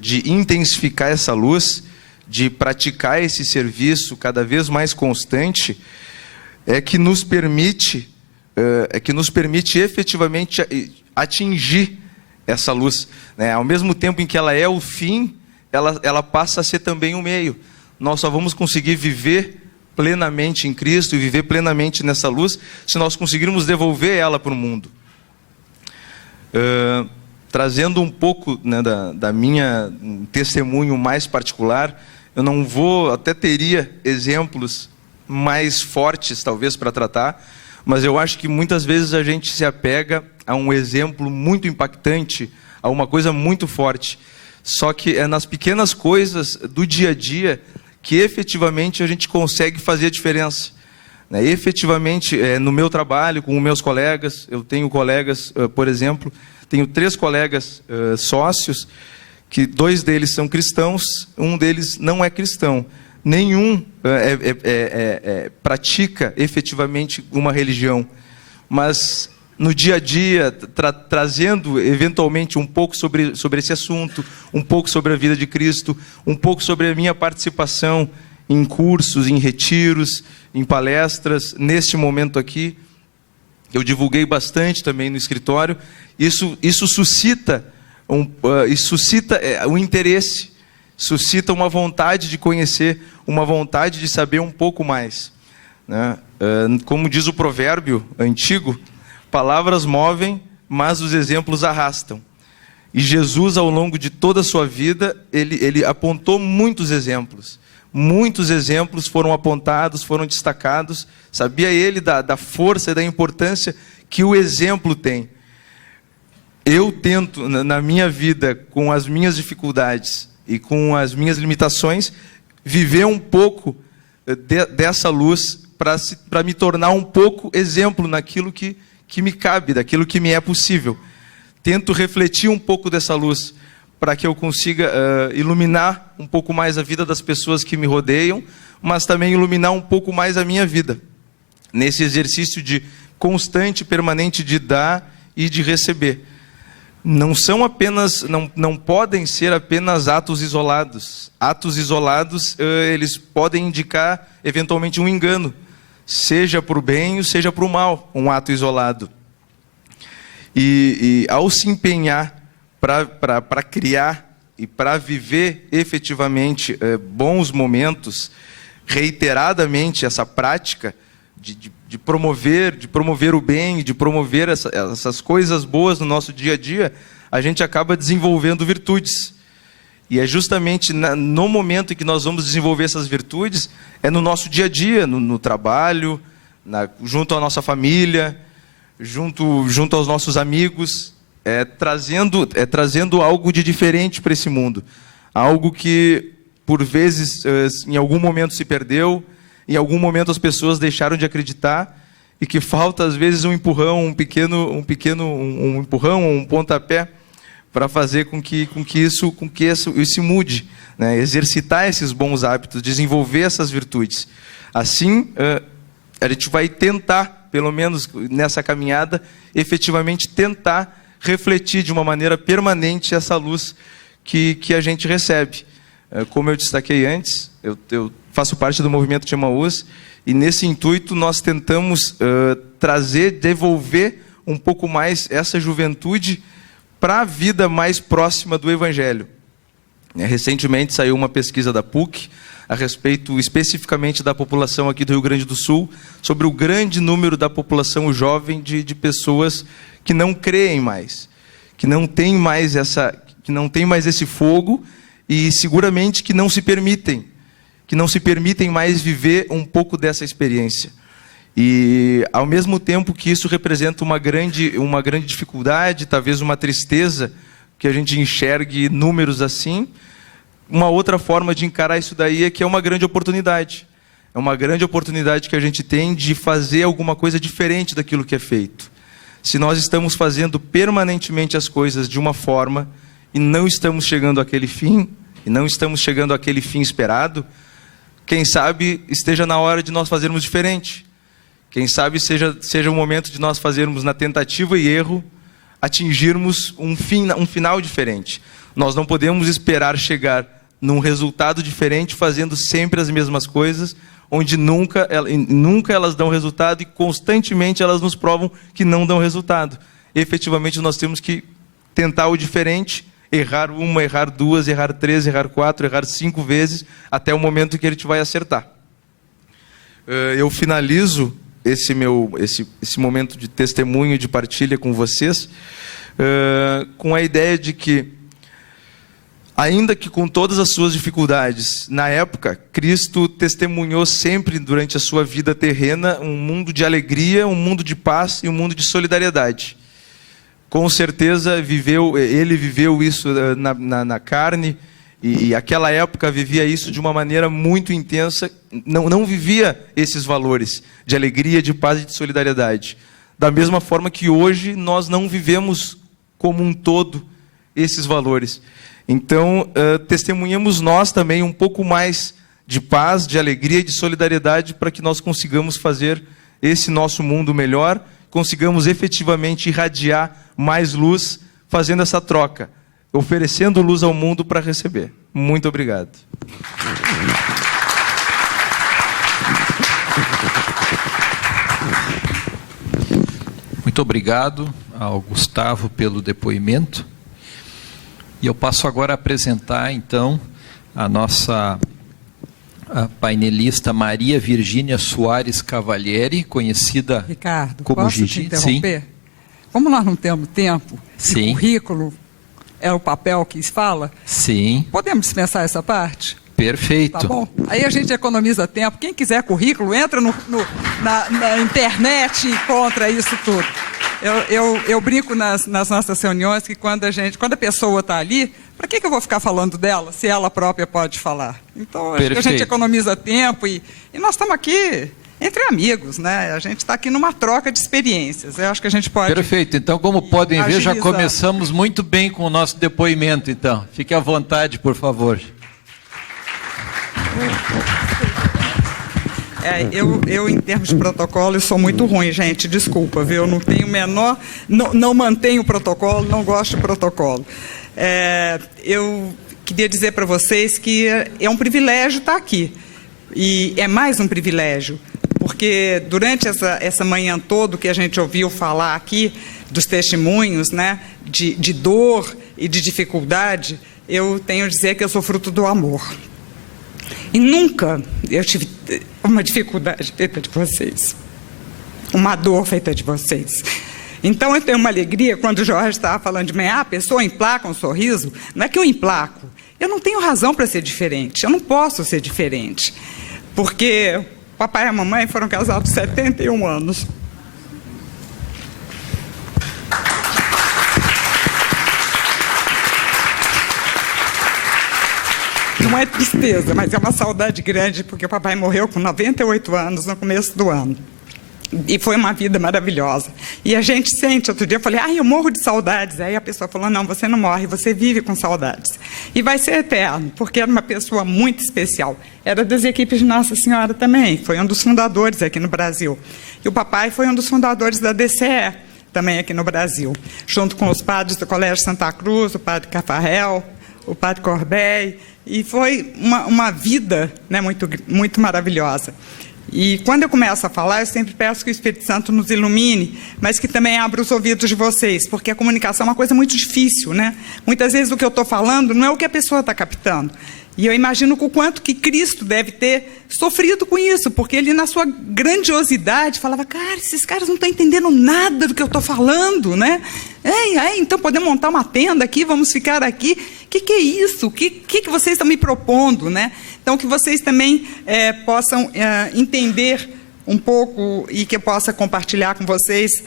de intensificar essa luz, de praticar esse serviço cada vez mais constante, é que nos permite efetivamente atingir essa luz, né? Ao mesmo tempo em que ela é o fim, ela passa a ser também o meio. Nós só vamos conseguir viver plenamente em Cristo e viver plenamente nessa luz se nós conseguirmos devolver ela para o mundo. Trazendo um pouco, né, da minha testemunho mais particular, eu não vou, até teria exemplos mais fortes talvez para tratar, mas eu acho que muitas vezes a gente se apega a um exemplo muito impactante, a uma coisa muito forte. Só que é nas pequenas coisas do dia a dia que efetivamente a gente consegue fazer a diferença, né? Efetivamente, no meu trabalho, com os meus colegas, eu tenho colegas, por exemplo, tenho 3 colegas sócios, que 2 deles são cristãos, um deles não é cristão. Nenhum pratica efetivamente uma religião, mas no dia a dia, trazendo eventualmente um pouco sobre esse assunto, um pouco sobre a vida de Cristo, um pouco sobre a minha participação em cursos, em retiros, em palestras. Neste momento aqui, eu divulguei bastante também no escritório. Isso suscita um interesse, suscita uma vontade de conhecer, uma vontade de saber um pouco mais, né? Como diz o provérbio antigo, palavras movem, mas os exemplos arrastam. E Jesus, ao longo de toda a sua vida, ele apontou muitos exemplos. Muitos exemplos foram apontados, foram destacados. Sabia ele da força e da importância que o exemplo tem. Eu tento, na minha vida, com as minhas dificuldades e com as minhas limitações, viver um pouco dessa luz para me tornar um pouco exemplo naquilo que me cabe, daquilo que me é possível. Tento refletir um pouco dessa luz para que eu consiga iluminar um pouco mais a vida das pessoas que me rodeiam, mas também iluminar um pouco mais a minha vida, nesse exercício de constante, permanente de dar e de receber. Não são apenas, não podem ser apenas atos isolados. Atos isolados, eles podem indicar eventualmente um engano, seja para o bem ou seja para o mal, um ato isolado. E ao se empenhar para criar e para viver efetivamente bons momentos, reiteradamente essa prática de promover o bem, de promover essas coisas boas no nosso dia a dia, a gente acaba desenvolvendo virtudes. E é justamente no momento em que nós vamos desenvolver essas virtudes, é no nosso dia a dia, no trabalho, junto à nossa família, junto aos nossos amigos, trazendo algo de diferente para esse mundo. Algo que, por vezes, em algum momento se perdeu, em algum momento as pessoas deixaram de acreditar, e que falta, às vezes, um empurrão, um empurrão, um pontapé, para fazer com que isso mude, né? Exercitar esses bons hábitos, desenvolver essas virtudes. Assim, a gente vai tentar, pelo menos nessa caminhada, efetivamente tentar refletir de uma maneira permanente essa luz que a gente recebe. Como eu destaquei antes, eu faço parte do movimento de Emaús, e nesse intuito nós tentamos devolver um pouco mais essa juventude para a vida mais próxima do Evangelho. Recentemente saiu uma pesquisa da PUC a respeito especificamente da população aqui do Rio Grande do Sul, sobre o grande número da população jovem de pessoas que não creem mais, que não tem mais esse fogo, e seguramente que não se permitem mais viver um pouco dessa experiência. E, ao mesmo tempo que isso representa uma grande dificuldade, talvez uma tristeza, que a gente enxergue números assim, uma outra forma de encarar isso daí é que é uma grande oportunidade. É uma grande oportunidade que a gente tem de fazer alguma coisa diferente daquilo que é feito. Se nós estamos fazendo permanentemente as coisas de uma forma e não estamos chegando àquele fim, esperado, quem sabe esteja na hora de nós fazermos diferente. Quem sabe seja o momento de nós fazermos, na tentativa e erro, atingirmos um final diferente. Nós não podemos esperar chegar num resultado diferente fazendo sempre as mesmas coisas, onde nunca elas dão resultado, e constantemente elas nos provam que não dão resultado. Efetivamente nós temos que tentar o diferente, errar uma, errar duas, errar três, errar quatro, errar 5 vezes, até o momento que a gente vai acertar. Eu finalizo esse momento de testemunho, de partilha com vocês, com a ideia de que, ainda que com todas as suas dificuldades, na época, Cristo testemunhou sempre, durante a sua vida terrena, um mundo de alegria, um mundo de paz e um mundo de solidariedade. Com certeza, ele viveu isso na carne, e aquela época vivia isso de uma maneira muito intensa, não vivia esses valores de alegria, de paz e de solidariedade. Da mesma forma que hoje nós não vivemos como um todo esses valores. Então, testemunhamos nós também um pouco mais de paz, de alegria e de solidariedade, para que nós consigamos fazer esse nosso mundo melhor, consigamos efetivamente irradiar mais luz, fazendo essa troca, oferecendo luz ao mundo para receber. Muito obrigado. Muito obrigado ao Gustavo pelo depoimento. E eu passo agora a apresentar, então, a nossa painelista Maria Virgínia Soares Cavalieri, conhecida Ricardo, como posso Gigi. te interromper? Sim. Como nós não temos tempo, Sim. o currículo é o papel que fala, Sim. podemos dispensar essa parte? Perfeito. Tá bom? Aí a gente economiza tempo. Quem quiser currículo, entra na internet e encontra isso tudo. Eu brinco nas nossas reuniões que quando a pessoa está ali, para que eu vou ficar falando dela, se ela própria pode falar? Então, acho que a gente economiza tempo e nós estamos aqui entre amigos, né? A gente está aqui numa troca de experiências. Eu acho que a gente pode... Perfeito. Então, como podem ver, já agilizar. começamos muito bem com o nosso depoimento, então. Fique à vontade, por favor. Eu, em termos de protocolo, eu sou muito ruim, gente, desculpa, viu? Eu não tenho o menor... Não mantenho o protocolo, não gosto de protocolo. Eu queria dizer para vocês que é um privilégio estar aqui. E é mais um privilégio, porque durante essa manhã toda que a gente ouviu falar aqui, dos testemunhos, né, de dor e de dificuldade, eu tenho a dizer que eu sou fruto do amor. E nunca eu tive uma dificuldade feita de vocês, uma dor feita de vocês. Então eu tenho uma alegria quando o Jorge estava falando de manhã, a pessoa emplaca um sorriso. Não é que eu emplaco, eu não tenho razão para ser diferente, eu não posso ser diferente, porque o papai e a mamãe foram casados 71 anos. Não é tristeza, mas é uma saudade grande, porque o papai morreu com 98 anos no começo do ano. E foi uma vida maravilhosa. E a gente sente, outro dia eu falei, eu morro de saudades. Aí a pessoa falou, não, você não morre, você vive com saudades. E vai ser eterno, porque era uma pessoa muito especial. Era das equipes de Nossa Senhora também, foi um dos fundadores aqui no Brasil. E o papai foi um dos fundadores da DCE, também aqui no Brasil, junto com os padres do Colégio Santa Cruz, o padre Cafarel, o padre Corbey. E foi uma vida, né, muito maravilhosa. E quando eu começo a falar, eu sempre peço que o Espírito Santo nos ilumine, mas que também abra os ouvidos de vocês, porque a comunicação é uma coisa muito difícil, né? Muitas vezes o que eu estou falando não é o que a pessoa está captando. E eu imagino o quanto que Cristo deve ter sofrido com isso, porque ele, na sua grandiosidade, falava, cara, esses caras não estão entendendo nada do que eu estou falando, né? Então podemos montar uma tenda aqui, vamos ficar aqui. O que é isso? O que vocês estão me propondo, né? Então, que vocês também possam entender um pouco e que eu possa compartilhar com vocês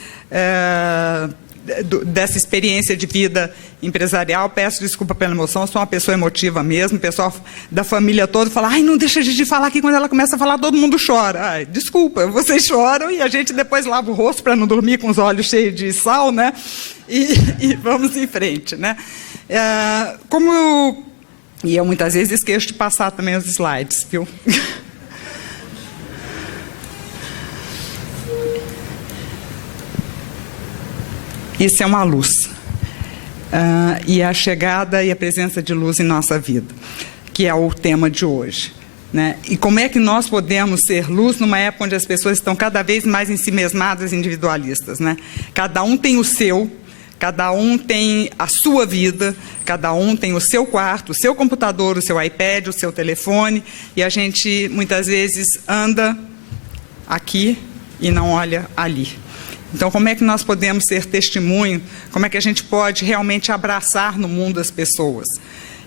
dessa experiência de vida empresarial. Peço desculpa pela emoção, sou uma pessoa emotiva mesmo, o pessoal da família toda fala, não deixa a gente falar aqui, quando ela começa a falar todo mundo chora. Desculpa, vocês choram e a gente depois lava o rosto para não dormir com os olhos cheios de sal, né? E vamos em frente, né? E eu muitas vezes esqueço de passar também os slides, viu? Isso é uma luz. E a chegada e a presença de luz em nossa vida, que é o tema de hoje, né? E como é que nós podemos ser luz numa época onde as pessoas estão cada vez mais ensimesmadas e individualistas, né? Cada um tem o seu, cada um tem a sua vida, cada um tem o seu quarto, o seu computador, o seu iPad, o seu telefone, e a gente muitas vezes anda aqui e não olha ali. Então, como é que nós podemos ser testemunho? Como é que a gente pode realmente abraçar no mundo as pessoas?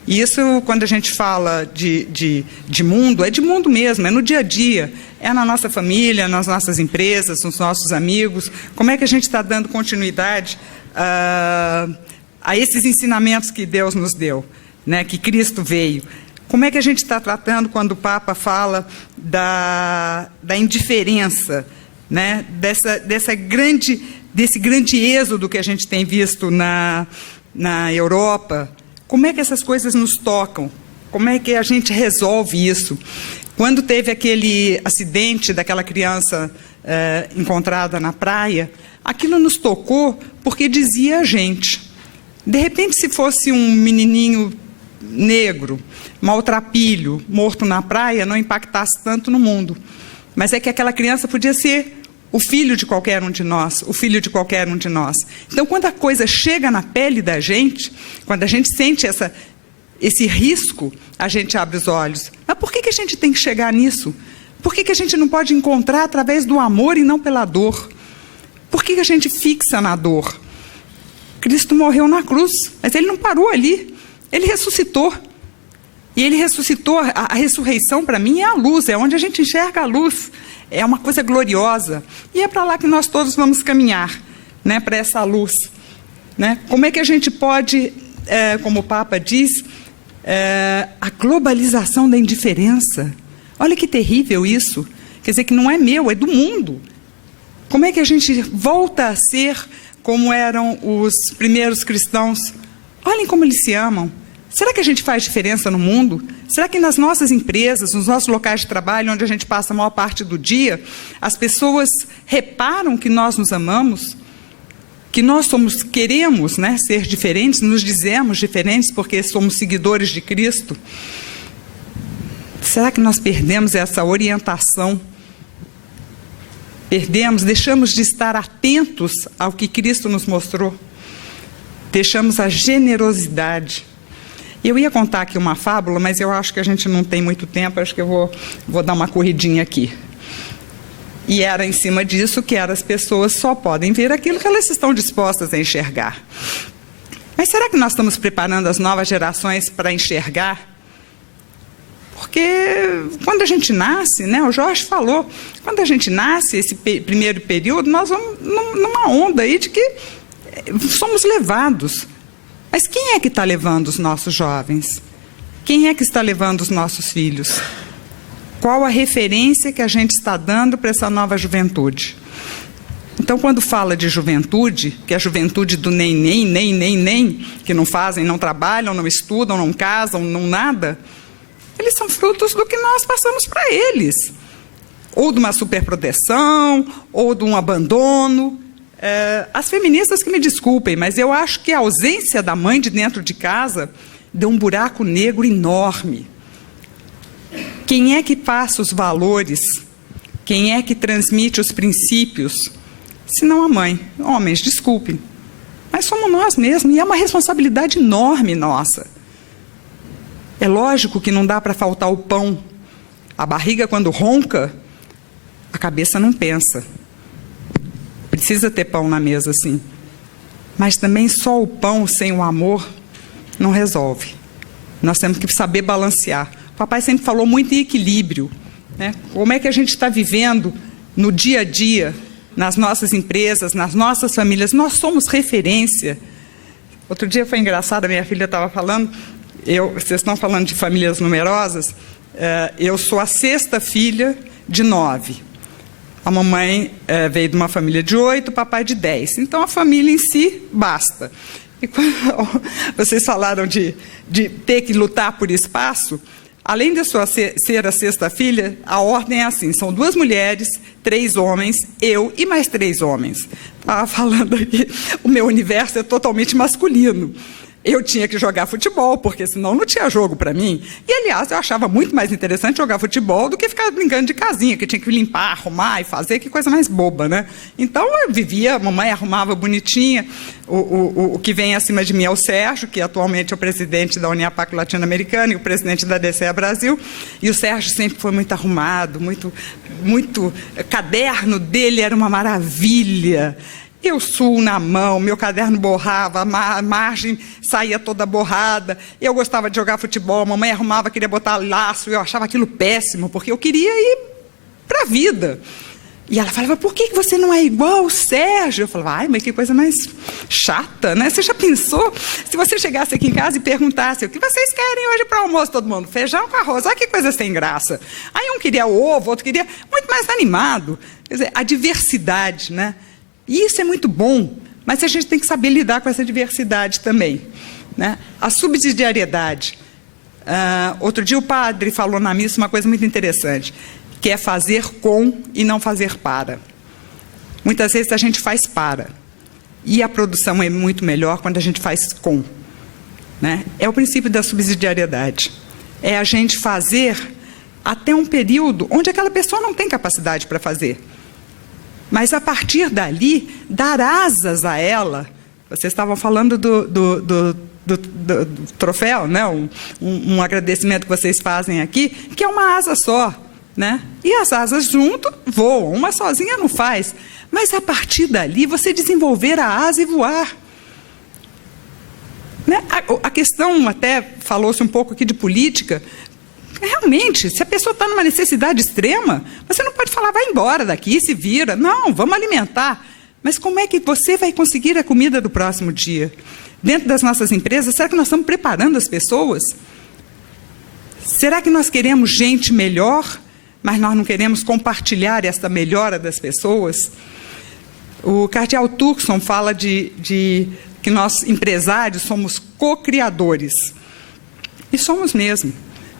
E isso, quando a gente fala de mundo, é de mundo mesmo, é no dia a dia, é na nossa família, nas nossas empresas, nos nossos amigos. Como é que a gente está dando continuidade a esses ensinamentos que Deus nos deu, né, que Cristo veio? Como é que a gente está tratando quando o Papa fala da indiferença, né, desse grande êxodo que a gente tem visto na Europa? Como é que essas coisas nos tocam? Como é que a gente resolve isso? Quando teve aquele acidente daquela criança encontrada na praia, aquilo nos tocou porque dizia a gente. De repente, se fosse um menininho negro, maltrapilho, morto na praia, não impactasse tanto no mundo. Mas é que aquela criança podia ser o filho de qualquer um de nós, o filho de qualquer um de nós. Então, quando a coisa chega na pele da gente, quando a gente sente esse risco, a gente abre os olhos. Mas por que a gente tem que chegar nisso? Por que a gente não pode encontrar através do amor e não pela dor? Por que a gente fixa na dor? Cristo morreu na cruz, mas ele não parou ali. Ele ressuscitou. E ele ressuscitou. A ressurreição, para mim, é a luz, é onde a gente enxerga a luz. É uma coisa gloriosa. E é para lá que nós todos vamos caminhar, né, para essa luz. Né? Como é que a gente pode, como o Papa diz, a globalização da indiferença? Olha que terrível isso. quer dizer que não é meu, é do mundo. Como é que a gente volta a ser como eram os primeiros cristãos? Olhem como eles se amam. Será que a gente faz diferença no mundo? Será que nas nossas empresas, nos nossos locais de trabalho, onde a gente passa a maior parte do dia, as pessoas reparam que nós nos amamos? Que nós queremos, né, ser diferentes, nos dizemos diferentes porque somos seguidores de Cristo? Será que nós perdemos essa orientação? Deixamos de estar atentos ao que Cristo nos mostrou? Deixamos a generosidade. Eu ia contar aqui uma fábula, mas eu acho que a gente não tem muito tempo, acho que eu vou dar uma corridinha aqui. E era em cima disso que as pessoas só podem ver aquilo que elas estão dispostas a enxergar. Mas será que nós estamos preparando as novas gerações para enxergar? Porque quando a gente nasce, né, o Jorge falou, quando a gente nasce, esse primeiro período, nós vamos numa onda aí de que somos levados. Mas quem é que está levando os nossos jovens? Quem é que está levando os nossos filhos? Qual a referência que a gente está dando para essa nova juventude? Então, quando fala de juventude, que é a juventude do nem, que não fazem, não trabalham, não estudam, não casam, não nada, eles são frutos do que nós passamos para eles. Ou de uma superproteção, ou de um abandono. As feministas que me desculpem, mas eu acho que a ausência da mãe de dentro de casa deu um buraco negro enorme. Quem é que passa os valores? Quem é que transmite os princípios? Se não a mãe. Homens, desculpem, mas somos nós mesmos, e é uma responsabilidade enorme nossa. É lógico que não dá para faltar o pão. A barriga, quando ronca, a cabeça não pensa. Precisa ter pão na mesa, sim. Mas também só o pão sem o amor não resolve. Nós temos que saber balancear. O papai sempre falou muito em equilíbrio, né? Como é que a gente está vivendo no dia a dia, nas nossas empresas, nas nossas famílias? Nós somos referência. Outro dia foi engraçado, a minha filha estava falando, vocês estão falando de famílias numerosas, eu sou a 6ª filha de 9. A mamãe veio de uma família de 8, o papai de 10. Então, a família em si basta. E quando vocês falaram de ter que lutar por espaço, além de ser a 6ª filha, a ordem é assim, são 2 mulheres, 3 homens, eu e mais 3 homens. Estava falando aqui, o meu universo é totalmente masculino. Eu tinha que jogar futebol, porque senão não tinha jogo para mim. E, aliás, eu achava muito mais interessante jogar futebol do que ficar brincando de casinha, que tinha que limpar, arrumar e fazer, que coisa mais boba, né? Então, eu vivia, a mamãe arrumava bonitinha. O que vem acima de mim é o Sérgio, que atualmente é o presidente da Uniapac Latino-Americana e o presidente da DCE Brasil. E o Sérgio sempre foi muito arrumado, muito caderno dele era uma maravilha. Eu suo na mão, meu caderno borrava, a margem saía toda borrada. Eu gostava de jogar futebol, a mamãe arrumava, queria botar laço, eu achava aquilo péssimo, porque eu queria ir para a vida. E ela falava, por que você não é igual o Sérgio? Eu falava, ai, mas que coisa mais chata, né? Você já pensou? Se você chegasse aqui em casa e perguntasse, o que vocês querem hoje para o almoço, todo mundo? Feijão com arroz, olha que coisa sem graça. Aí um queria ovo, outro queria muito mais animado. Quer dizer, a diversidade, né? E isso é muito bom, mas a gente tem que saber lidar com essa diversidade também, né? A subsidiariedade. Outro dia o padre falou na missa uma coisa muito interessante, que é fazer com e não fazer para. Muitas vezes a gente faz para, e a produção é muito melhor quando a gente faz com, né? É o princípio da subsidiariedade. É a gente fazer até um período onde aquela pessoa não tem capacidade para fazer. Mas, a partir dali, dar asas a ela. Vocês estavam falando do troféu, né? Um agradecimento que vocês fazem aqui, que é uma asa só, né? E as asas junto voam, uma sozinha não faz. Mas, a partir dali, você desenvolver a asa e voar. Né? A questão, até falou-se um pouco aqui de política. Realmente, se a pessoa está numa necessidade extrema, você não pode falar, vai embora daqui, se vira. Não, vamos alimentar. Mas como é que você vai conseguir a comida do próximo dia? Dentro das nossas empresas, será que nós estamos preparando as pessoas? Será que nós queremos gente melhor mas nós não queremos compartilhar essa melhora das pessoas. O cardeal Turkson fala que nós, empresários, somos co-criadores. E somos mesmo.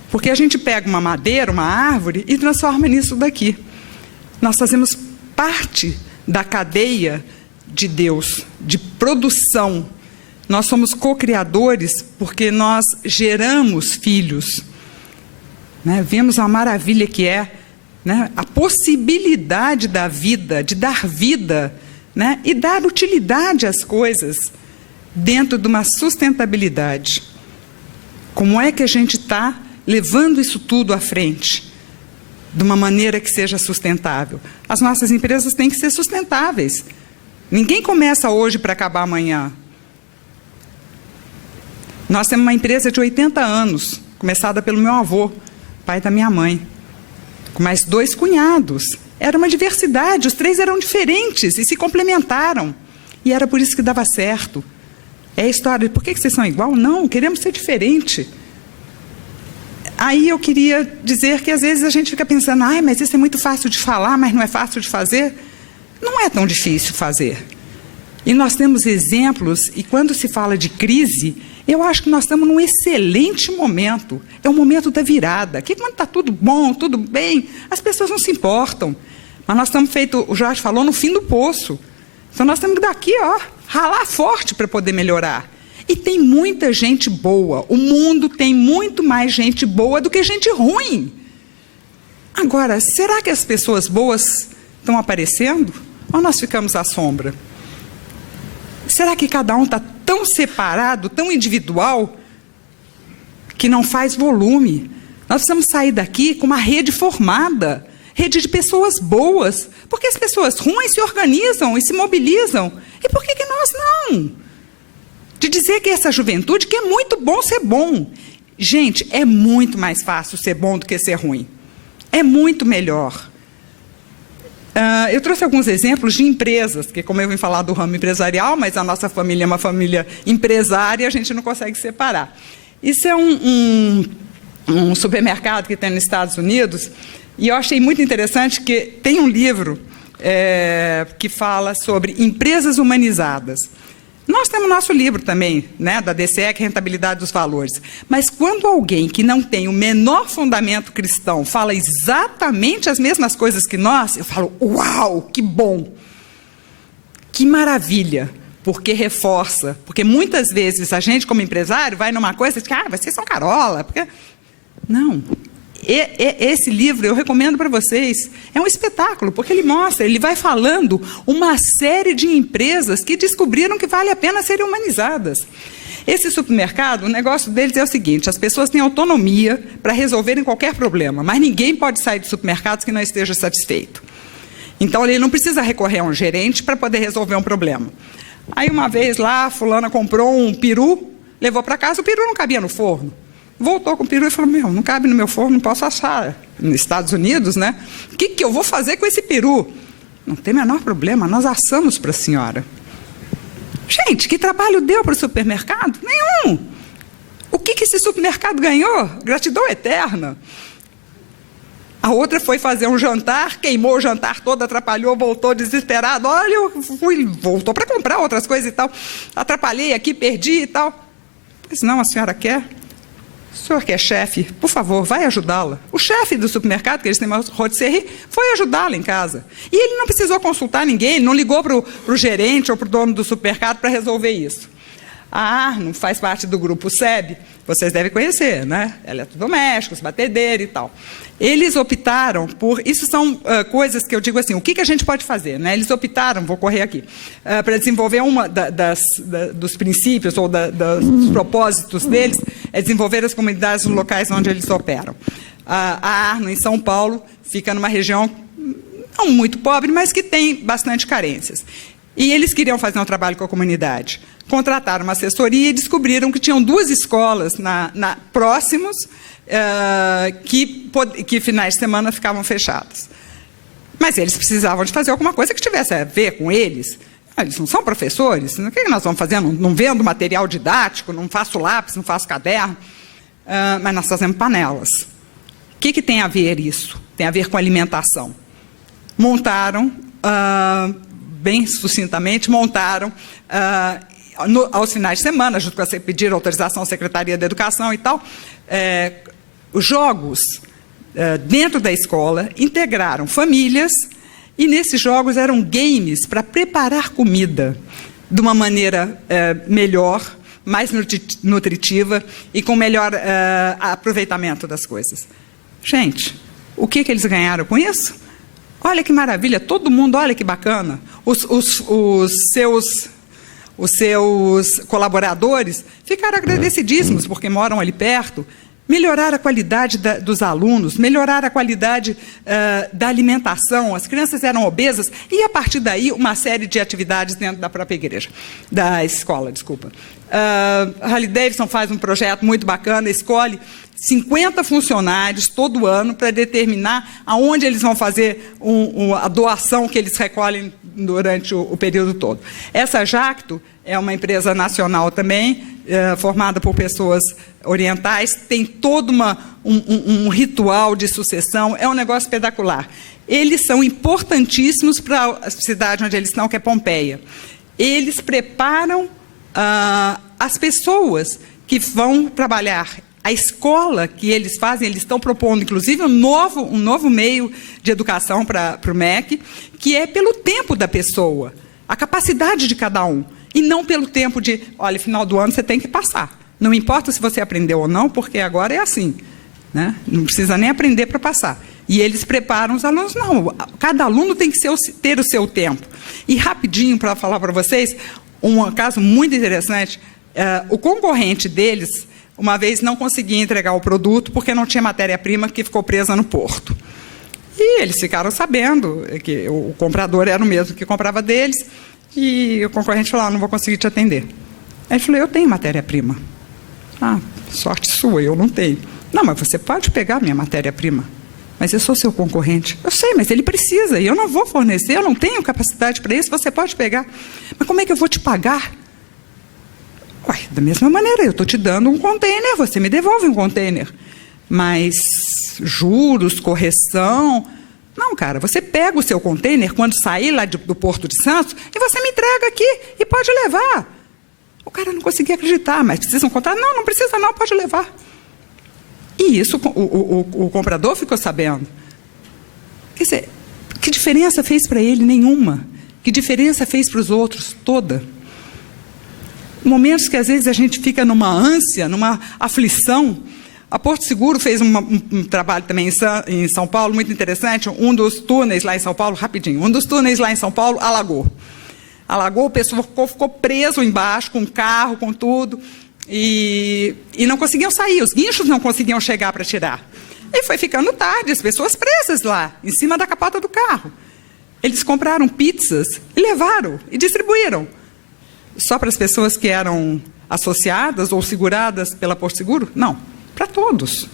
Porque a gente pega uma madeira, uma árvore, e transforma nisso daqui. Nós fazemos parte da cadeia de Deus, de produção. Nós somos co-criadores porque nós geramos filhos. Né? Vemos a maravilha que é, né? A possibilidade da vida, de dar vida, né? E dar utilidade às coisas dentro de uma sustentabilidade. Como é que a gente está levando isso tudo à frente? De uma maneira que seja sustentável. As nossas empresas têm que ser sustentáveis. Ninguém começa hoje para acabar amanhã. Nós temos uma empresa de 80 anos, começada pelo meu avô, pai da minha mãe, com mais 2 cunhados. Era uma diversidade, os 3 eram diferentes e se complementaram. E era por isso que dava certo. É a história de por que vocês são igual? Não, queremos ser diferente. Aí eu queria dizer que às vezes a gente fica pensando, mas isso é muito fácil de falar, mas não é fácil de fazer. Não é tão difícil fazer. E nós temos exemplos, e quando se fala de crise, eu acho que nós estamos num excelente momento. É o momento da virada. Que quando está tudo bom, tudo bem, as pessoas não se importam. Mas nós estamos feito, o Jorge falou, no fim do poço. Então nós temos que daqui, ralar forte para poder melhorar. E tem muita gente boa. O mundo tem muito mais gente boa do que gente ruim. Agora, será que as pessoas boas estão aparecendo? Ou nós ficamos à sombra? Será que cada um está tão separado, tão individual, que não faz volume? Nós precisamos sair daqui com uma rede formada, rede de pessoas boas, porque as pessoas ruins se organizam e se mobilizam. E por que nós não? De dizer que essa juventude, que é muito bom ser bom. Gente, é muito mais fácil ser bom do que ser ruim. É muito melhor. Eu trouxe alguns exemplos de empresas, que como eu vim falar do ramo empresarial, mas a nossa família é uma família empresária, a gente não consegue separar. Isso é um supermercado que tem nos Estados Unidos, e eu achei muito interessante que tem um livro que fala sobre empresas humanizadas. Nós temos nosso livro também, né, da DCE, que é Rentabilidade dos Valores. Mas quando alguém que não tem o menor fundamento cristão fala exatamente as mesmas coisas que nós, eu falo, uau, que bom, que maravilha, porque reforça. Porque muitas vezes a gente, como empresário, vai numa coisa e diz, vocês são carola. Porque... Não. Esse livro eu recomendo para vocês. É um espetáculo, porque ele mostra, ele vai falando uma série de empresas que descobriram que vale a pena serem humanizadas. Esse supermercado, o negócio deles é o seguinte, as pessoas têm autonomia para resolverem qualquer problema, mas ninguém pode sair de supermercados que não esteja satisfeito. Então, ele não precisa recorrer a um gerente para poder resolver um problema. Aí, uma vez lá, fulana comprou um peru, levou para casa, o peru não cabia no forno. Voltou com o peru e falou, não cabe no meu forno, não posso assar. Nos Estados Unidos, né? O que eu vou fazer com esse peru? Não tem o menor problema, nós assamos para a senhora. Gente, que trabalho deu para o supermercado? Nenhum. O que esse supermercado ganhou? Gratidão eterna. A outra foi fazer um jantar, queimou o jantar todo, atrapalhou, voltou desesperado. Olha, voltou para comprar outras coisas e tal. Atrapalhei aqui, perdi e tal. Pois não, a senhora quer? O senhor que é chefe, por favor, vai ajudá-la. O chefe do supermercado, que eles têm uma rotisserie, foi ajudá-la em casa. E ele não precisou consultar ninguém, ele não ligou para o gerente ou para o dono do supermercado para resolver isso. A Arno faz parte do grupo SEB, vocês devem conhecer, né? Eletrodomésticos, batedeira e tal. Eles optaram por... Isso são coisas que eu digo assim, o que a gente pode fazer? Né? Eles optaram, vou correr aqui, para desenvolver uma dos princípios ou dos propósitos deles, é desenvolver as comunidades nos locais onde eles operam. A Arno, em São Paulo, fica numa região não muito pobre, mas que tem bastante carências. E eles queriam fazer um trabalho com a comunidade. Contrataram uma assessoria e descobriram que tinham 2 escolas próximos que finais de semana ficavam fechadas. Mas eles precisavam de fazer alguma coisa que tivesse a ver com eles. Eles não são professores, o que nós vamos fazer? Não vendo material didático, não faço lápis, não faço caderno, mas nós fazemos panelas. O que tem a ver isso? tem a ver com alimentação. Montaram, bem sucintamente, aos finais de semana, junto com pediram autorização à Secretaria da Educação e tal, os jogos dentro da escola integraram famílias, e nesses jogos eram games para preparar comida de uma maneira melhor, mais nutritiva e com melhor aproveitamento das coisas. Gente, o que eles ganharam com isso? Olha que maravilha, todo mundo, olha que bacana. Os seus colaboradores ficaram agradecidíssimos, porque moram ali perto. Melhorar a qualidade dos alunos, melhorar a qualidade da alimentação. As crianças eram obesas, e a partir daí uma série de atividades dentro da própria igreja, da escola, desculpa. Harley Davidson faz um projeto muito bacana, escolhe 50 funcionários todo ano para determinar aonde eles vão fazer a doação que eles recolhem durante o período todo. Essa Jacto é uma empresa nacional também, formada por pessoas orientais, tem todo um ritual de sucessão, é um negócio espetacular. Eles são importantíssimos para a cidade onde eles estão, que é Pompeia. Eles preparam as pessoas que vão trabalhar. A escola que eles fazem, eles estão propondo, inclusive, um novo meio de educação para o MEC, que é pelo tempo da pessoa, a capacidade de cada um, e não pelo tempo de, olha, final do ano você tem que passar. Não importa se você aprendeu ou não, porque agora é assim, né? Não precisa nem aprender para passar. E eles preparam os alunos, não, cada aluno tem que ter o seu tempo. E rapidinho, para falar para vocês, um caso muito interessante, o concorrente deles, uma vez não conseguia entregar o produto porque não tinha matéria-prima, que ficou presa no porto. E eles ficaram sabendo que o comprador era o mesmo que comprava deles, e o concorrente falou, não vou conseguir te atender. Aí ele falou, eu tenho matéria-prima. Sorte sua, eu não tenho. Não, mas você pode pegar minha matéria-prima. Mas eu sou seu concorrente. Eu sei, mas ele precisa, e eu não vou fornecer, eu não tenho capacidade para isso, você pode pegar. Mas como é que eu vou te pagar? Ué, da mesma maneira, eu estou te dando um container, você me devolve um container. Mas juros, correção... Não, cara, você pega o seu container quando sair lá do Porto de Santos e você me entrega aqui e pode levar. O cara não conseguia acreditar, mas precisa um contrato? Não, não precisa não, pode levar. E isso o comprador ficou sabendo. Quer dizer, que diferença fez para ele? Nenhuma. Que diferença fez para os outros? Toda. Momentos que às vezes a gente fica numa ânsia, numa aflição. A Porto Seguro fez um trabalho também em São Paulo, muito interessante. Um dos túneis lá em São Paulo, rapidinho, um dos túneis lá em São Paulo alagou. Alagou, o pessoal ficou preso embaixo, com carro, com tudo, e não conseguiam sair, os guinchos não conseguiam chegar para tirar. E foi ficando tarde, as pessoas presas lá, em cima da capota do carro. Eles compraram pizzas e levaram, e distribuíram. Só para as pessoas que eram associadas ou seguradas pela Porto Seguro? Não. Para todos.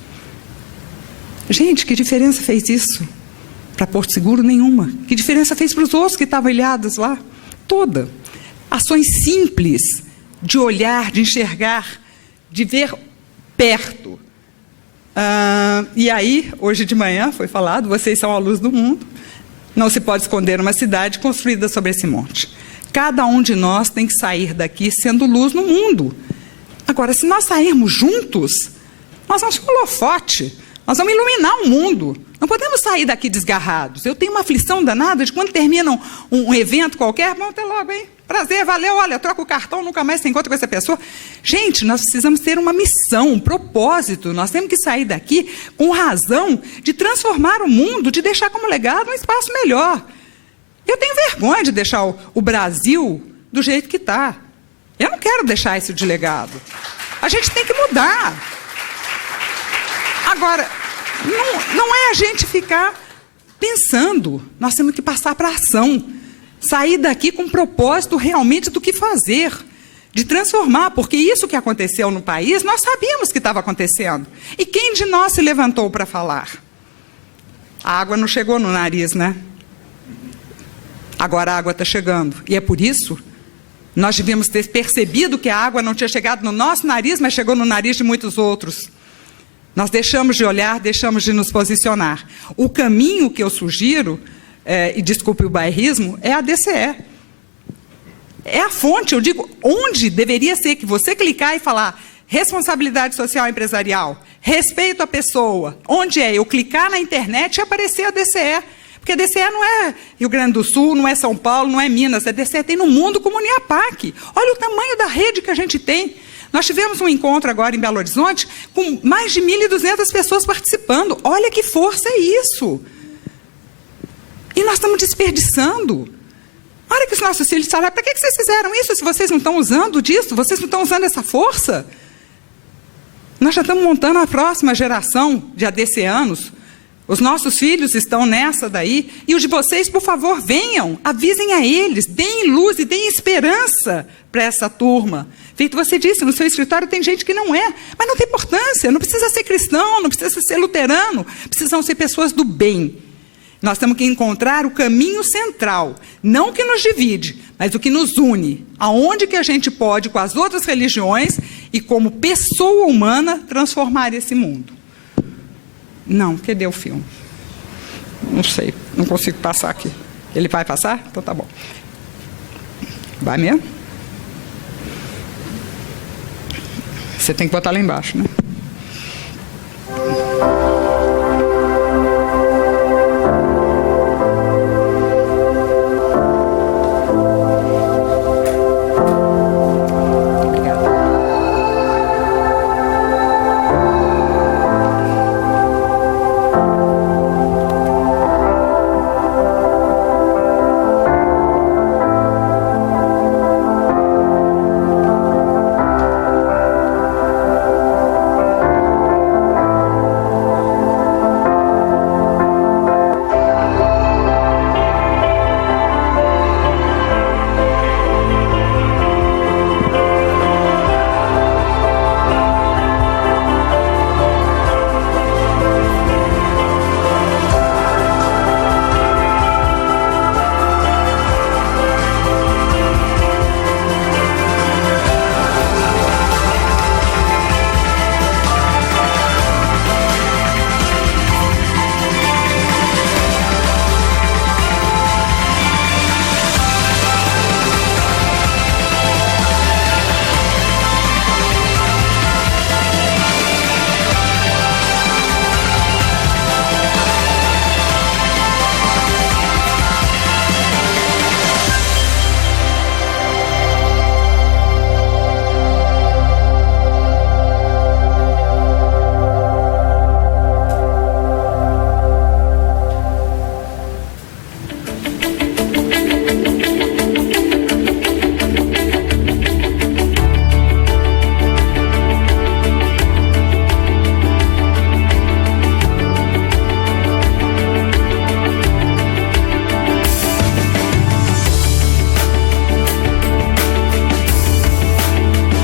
Gente, que diferença fez isso? Para Porto Seguro, nenhuma. Que diferença fez para os outros que estavam ilhados lá? Toda. Ações simples de olhar, de enxergar, de ver perto. E aí, hoje de manhã, foi falado, vocês são a luz do mundo. Não se pode esconder uma cidade construída sobre esse monte. Cada um de nós tem que sair daqui sendo luz no mundo. Agora, se nós sairmos juntos... Nós vamos ser um holofote, nós vamos iluminar o mundo. Não podemos sair daqui desgarrados. Eu tenho uma aflição danada de quando termina um evento qualquer, vamos até logo, hein? Prazer, valeu, olha, troca o cartão, nunca mais se encontra com essa pessoa. Gente, nós precisamos ter uma missão, um propósito. Nós temos que sair daqui com razão de transformar o mundo, de deixar como legado um espaço melhor. Eu tenho vergonha de deixar o Brasil do jeito que está. Eu não quero deixar isso de legado. A gente tem que mudar. Agora, não é a gente ficar pensando, nós temos que passar para a ação, sair daqui com um propósito realmente do que fazer, de transformar, porque isso que aconteceu no país, nós sabíamos que estava acontecendo. E quem de nós se levantou para falar? A água não chegou no nariz, né? Agora a água está chegando, e é por isso nós devíamos ter percebido que a água não tinha chegado no nosso nariz, mas chegou no nariz de muitos outros. Nós deixamos de olhar, deixamos de nos posicionar. O caminho que eu sugiro, e desculpe o bairrismo, é a DCE. É a fonte, eu digo, onde deveria ser que você clicar e falar responsabilidade social empresarial, respeito à pessoa, onde é eu clicar na internet e aparecer a DCE. Porque a DCE não é Rio Grande do Sul, não é São Paulo, não é Minas, a DCE tem no mundo como Uniapac. Olha o tamanho da rede que a gente tem. Nós tivemos um encontro agora em Belo Horizonte com mais de 1.200 pessoas participando. Olha que força é isso. E nós estamos desperdiçando. Olha que os nossos filhos falaram, para que vocês fizeram isso se vocês não estão usando disso? Vocês não estão usando essa força? Nós já estamos montando a próxima geração de ADCianos. Os nossos filhos estão nessa daí. E os de vocês, por favor, venham, avisem a eles, deem luz e deem esperança para essa turma. Feito você disse, no seu escritório tem gente que não é, mas não tem importância, não precisa ser cristão, não precisa ser luterano, precisam ser pessoas do bem. Nós temos que encontrar o caminho central, não o que nos divide, mas o que nos une. Aonde que a gente pode, com as outras religiões e como pessoa humana, transformar esse mundo. Não, cadê o filme? Não sei, não consigo passar aqui. Ele vai passar? Então tá bom. Vai mesmo? Você tem que botar lá embaixo, né?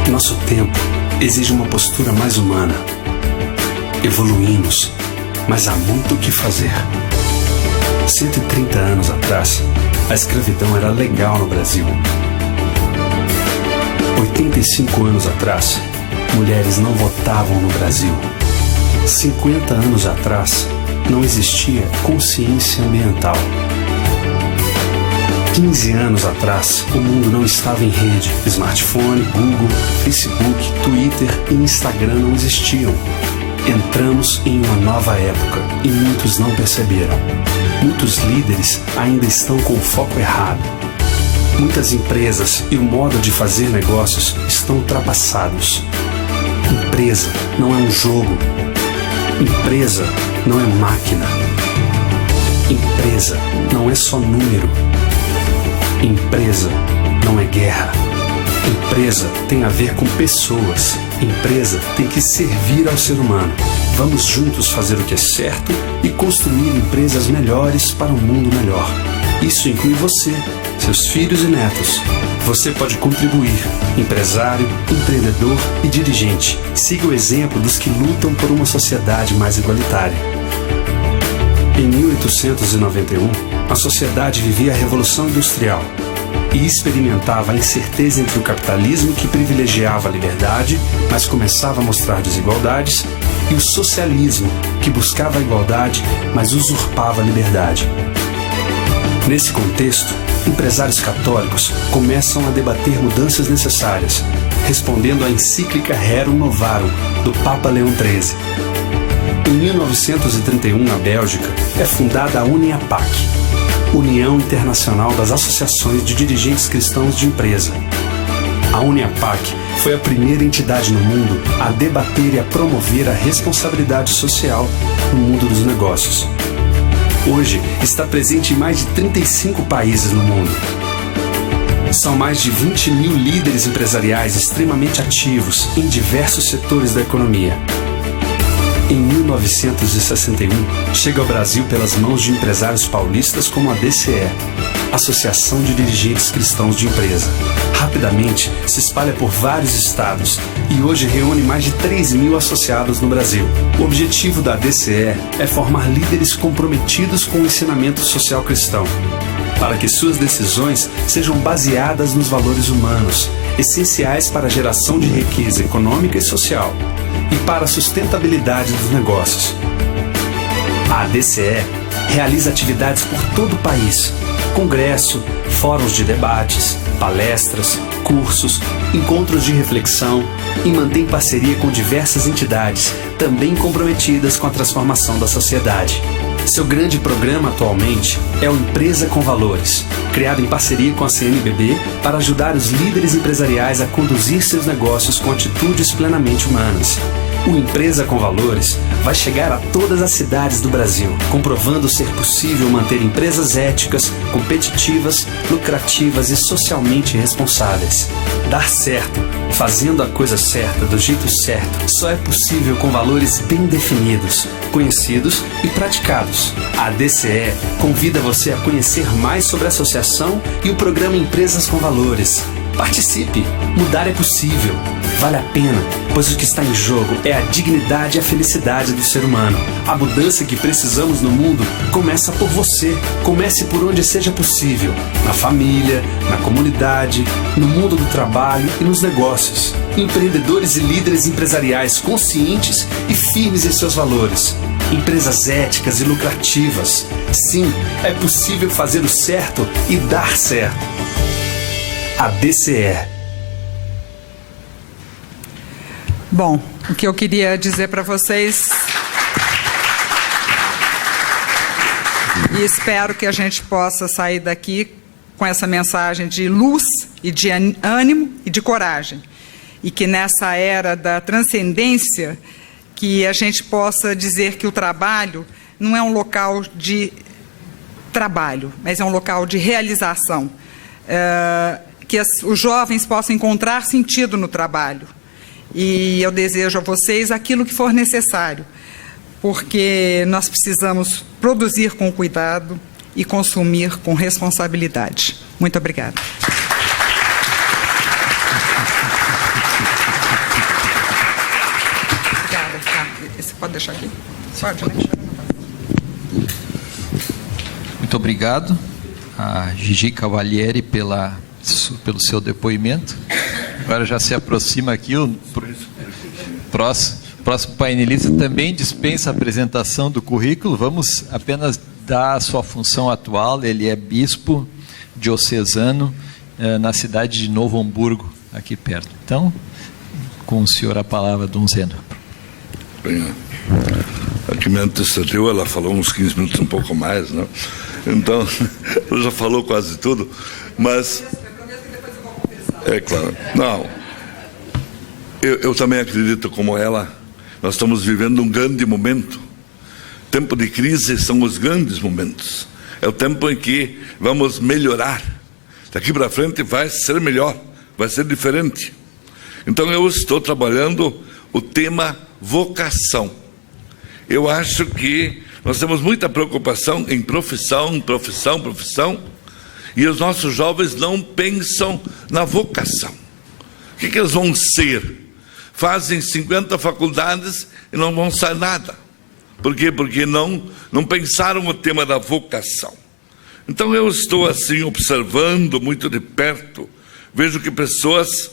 Nosso tempo exige uma postura mais humana. Evoluímos, mas há muito o que fazer. 130 anos atrás, a escravidão era legal no Brasil. 85 anos atrás, mulheres não votavam no Brasil. 50 anos atrás, não existia consciência ambiental. 15 anos atrás, o mundo não estava em rede. Smartphone, Google, Facebook, Twitter e Instagram não existiam. Entramos em uma nova época e muitos não perceberam. Muitos líderes ainda estão com o foco errado. Muitas empresas e o modo de fazer negócios estão ultrapassados. Empresa não é um jogo. Empresa não é máquina. Empresa não é só número. Empresa não é guerra. Empresa tem a ver com pessoas. Empresa tem que servir ao ser humano. Vamos juntos fazer o que é certo e construir empresas melhores para um mundo melhor. Isso inclui você, seus filhos e netos. Você pode contribuir, empresário, empreendedor e dirigente. Siga o exemplo dos que lutam por uma sociedade mais igualitária. Em 1891, a sociedade vivia a Revolução Industrial. e experimentava a incerteza entre o capitalismo que privilegiava a liberdade, mas começava a mostrar desigualdades, e o socialismo que buscava a igualdade, mas usurpava a liberdade. Nesse contexto, empresários católicos começam a debater mudanças necessárias, respondendo à encíclica Rerum Novarum do Papa Leão XIII. Em 1931, na Bélgica, é fundada a UNIAPAC, União Internacional das Associações de Dirigentes Cristãos de Empresa. A UNIAPAC foi a primeira entidade no mundo a debater e a promover a responsabilidade social no mundo dos negócios. Hoje, está presente em mais de 35 países no mundo. São mais de 20 mil líderes empresariais extremamente ativos em diversos setores da economia. Em 1961, chega ao Brasil pelas mãos de empresários paulistas como a DCE, Associação de Dirigentes Cristãos de Empresa. Rapidamente, se espalha por vários estados e hoje reúne mais de 3 mil associados no Brasil. O objetivo da DCE é formar líderes comprometidos com o ensinamento social cristão, para que suas decisões sejam baseadas nos valores humanos, essenciais para a geração de riqueza econômica e social, e para a sustentabilidade dos negócios. A DCE realiza atividades por todo o país, congresso, fóruns de debates, palestras, cursos, encontros de reflexão e mantém parceria com diversas entidades, também comprometidas com a transformação da sociedade. Seu grande programa atualmente é o Empresa com Valores, criado em parceria com a CNBB para ajudar os líderes empresariais a conduzir seus negócios com atitudes plenamente humanas. O Empresa com Valores vai chegar a todas as cidades do Brasil, comprovando ser possível manter empresas éticas, competitivas, lucrativas e socialmente responsáveis. Dar certo, fazendo a coisa certa do jeito certo, só é possível com valores bem definidos, conhecidos e praticados. A DCE convida você a conhecer mais sobre a associação e o programa Empresas com Valores. Participe! Mudar é possível. Vale a pena, pois o que está em jogo é a dignidade e a felicidade do ser humano. A mudança que precisamos no mundo começa por você. Comece por onde seja possível. Na família, na comunidade, no mundo do trabalho e nos negócios. Empreendedores e líderes empresariais conscientes e firmes em seus valores. Empresas éticas e lucrativas. Sim, é possível fazer o certo e dar certo. A DCE. Bom, o que eu queria dizer para vocês, e espero que a gente possa sair daqui com essa mensagem de luz e de ânimo e de coragem, e que nessa era da transcendência, que a gente possa dizer que o trabalho não é um local de trabalho, mas é um local de realização, que os jovens possam encontrar sentido no trabalho. E eu desejo a vocês aquilo que for necessário, porque nós precisamos produzir com cuidado e consumir com responsabilidade. Muito obrigada. Obrigada, Ricardo. Você pode deixar aqui? Pode, né? Muito obrigado a Gigi Cavalieri pelo seu depoimento. Agora já se aproxima aqui o próximo painelista, também dispensa a apresentação do currículo. Vamos apenas dar a sua função atual. Ele é bispo diocesano na cidade de Novo Hamburgo, aqui perto. Então, com o senhor a palavra, Dom Zeno. Bem, a que me antecedeu, ela falou uns 15 minutos, um pouco mais, né? Então, ela já falou quase tudo, mas... É claro. Não. Eu também acredito como ela. Nós estamos vivendo um grande momento. Tempo de crise são os grandes momentos. É o tempo em que vamos melhorar. Daqui para frente vai ser melhor, vai ser diferente. Então eu estou trabalhando o tema vocação. Eu acho que nós temos muita preocupação em profissão, e os nossos jovens não pensam na vocação. O que eles vão ser? Fazem 50 faculdades e não vão sair nada. Por quê? Porque não pensaram o tema da vocação. Então eu estou assim observando muito de perto, vejo que pessoas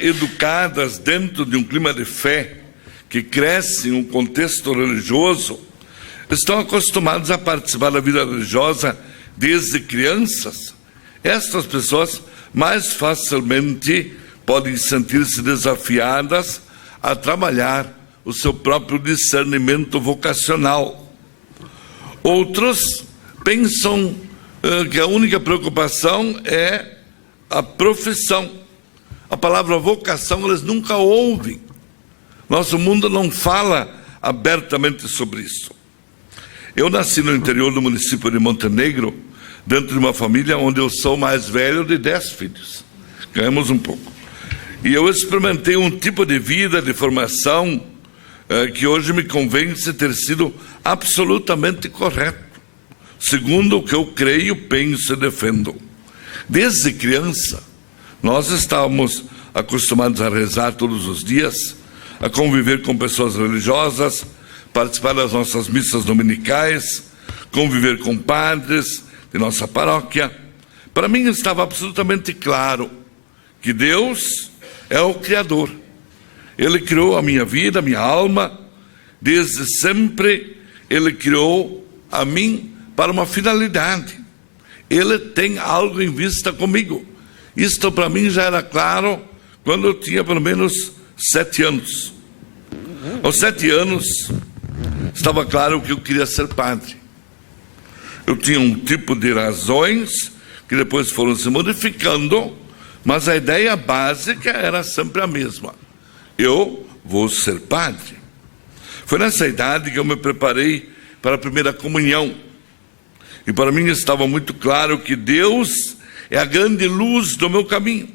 educadas dentro de um clima de fé, que crescem em um contexto religioso, estão acostumados a participar da vida religiosa desde crianças. Estas pessoas mais facilmente podem sentir-se desafiadas a trabalhar o seu próprio discernimento vocacional. Outros pensam que a única preocupação é a profissão. A palavra vocação eles nunca ouvem. Nosso mundo não fala abertamente sobre isso. Eu nasci no interior do município de Montenegro, dentro de uma família onde eu sou o mais velho de 10 filhos. Ganhamos um pouco. E eu experimentei um tipo de vida, de formação, que hoje me convence ter sido absolutamente correto, segundo o que eu creio, penso e defendo. Desde criança, nós estávamos acostumados a rezar todos os dias, a conviver com pessoas religiosas, participar das nossas missas dominicais, conviver com padres de nossa paróquia. Para mim estava absolutamente claro que Deus é o Criador. Ele criou a minha vida, a minha alma, desde sempre Ele criou a mim para uma finalidade. Ele tem algo em vista comigo. Isto para mim já era claro quando eu tinha pelo menos 7 anos. Aos 7 anos, estava claro que eu queria ser padre. Eu tinha um tipo de razões que depois foram se modificando, mas a ideia básica era sempre a mesma. Eu vou ser padre. Foi nessa idade que eu me preparei para a primeira comunhão. E para mim estava muito claro que Deus é a grande luz do meu caminho.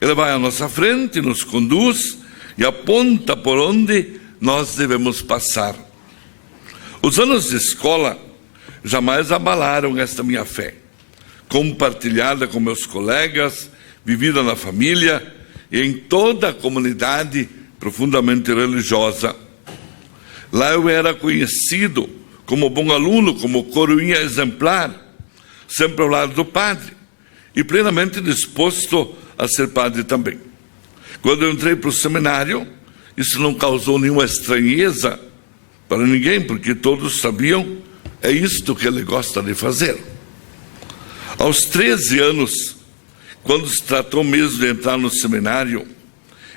Ele vai à nossa frente, nos conduz e aponta por onde nós devemos passar. Os anos de escola jamais abalaram esta minha fé, compartilhada com meus colegas, vivida na família e em toda a comunidade profundamente religiosa. Lá eu era conhecido como bom aluno, como coroinha exemplar, sempre ao lado do padre, e plenamente disposto a ser padre também. Quando eu entrei para o seminário, isso não causou nenhuma estranheza para ninguém, porque todos sabiam, é isto que ele gosta de fazer. Aos 13 anos, quando se tratou mesmo de entrar no seminário,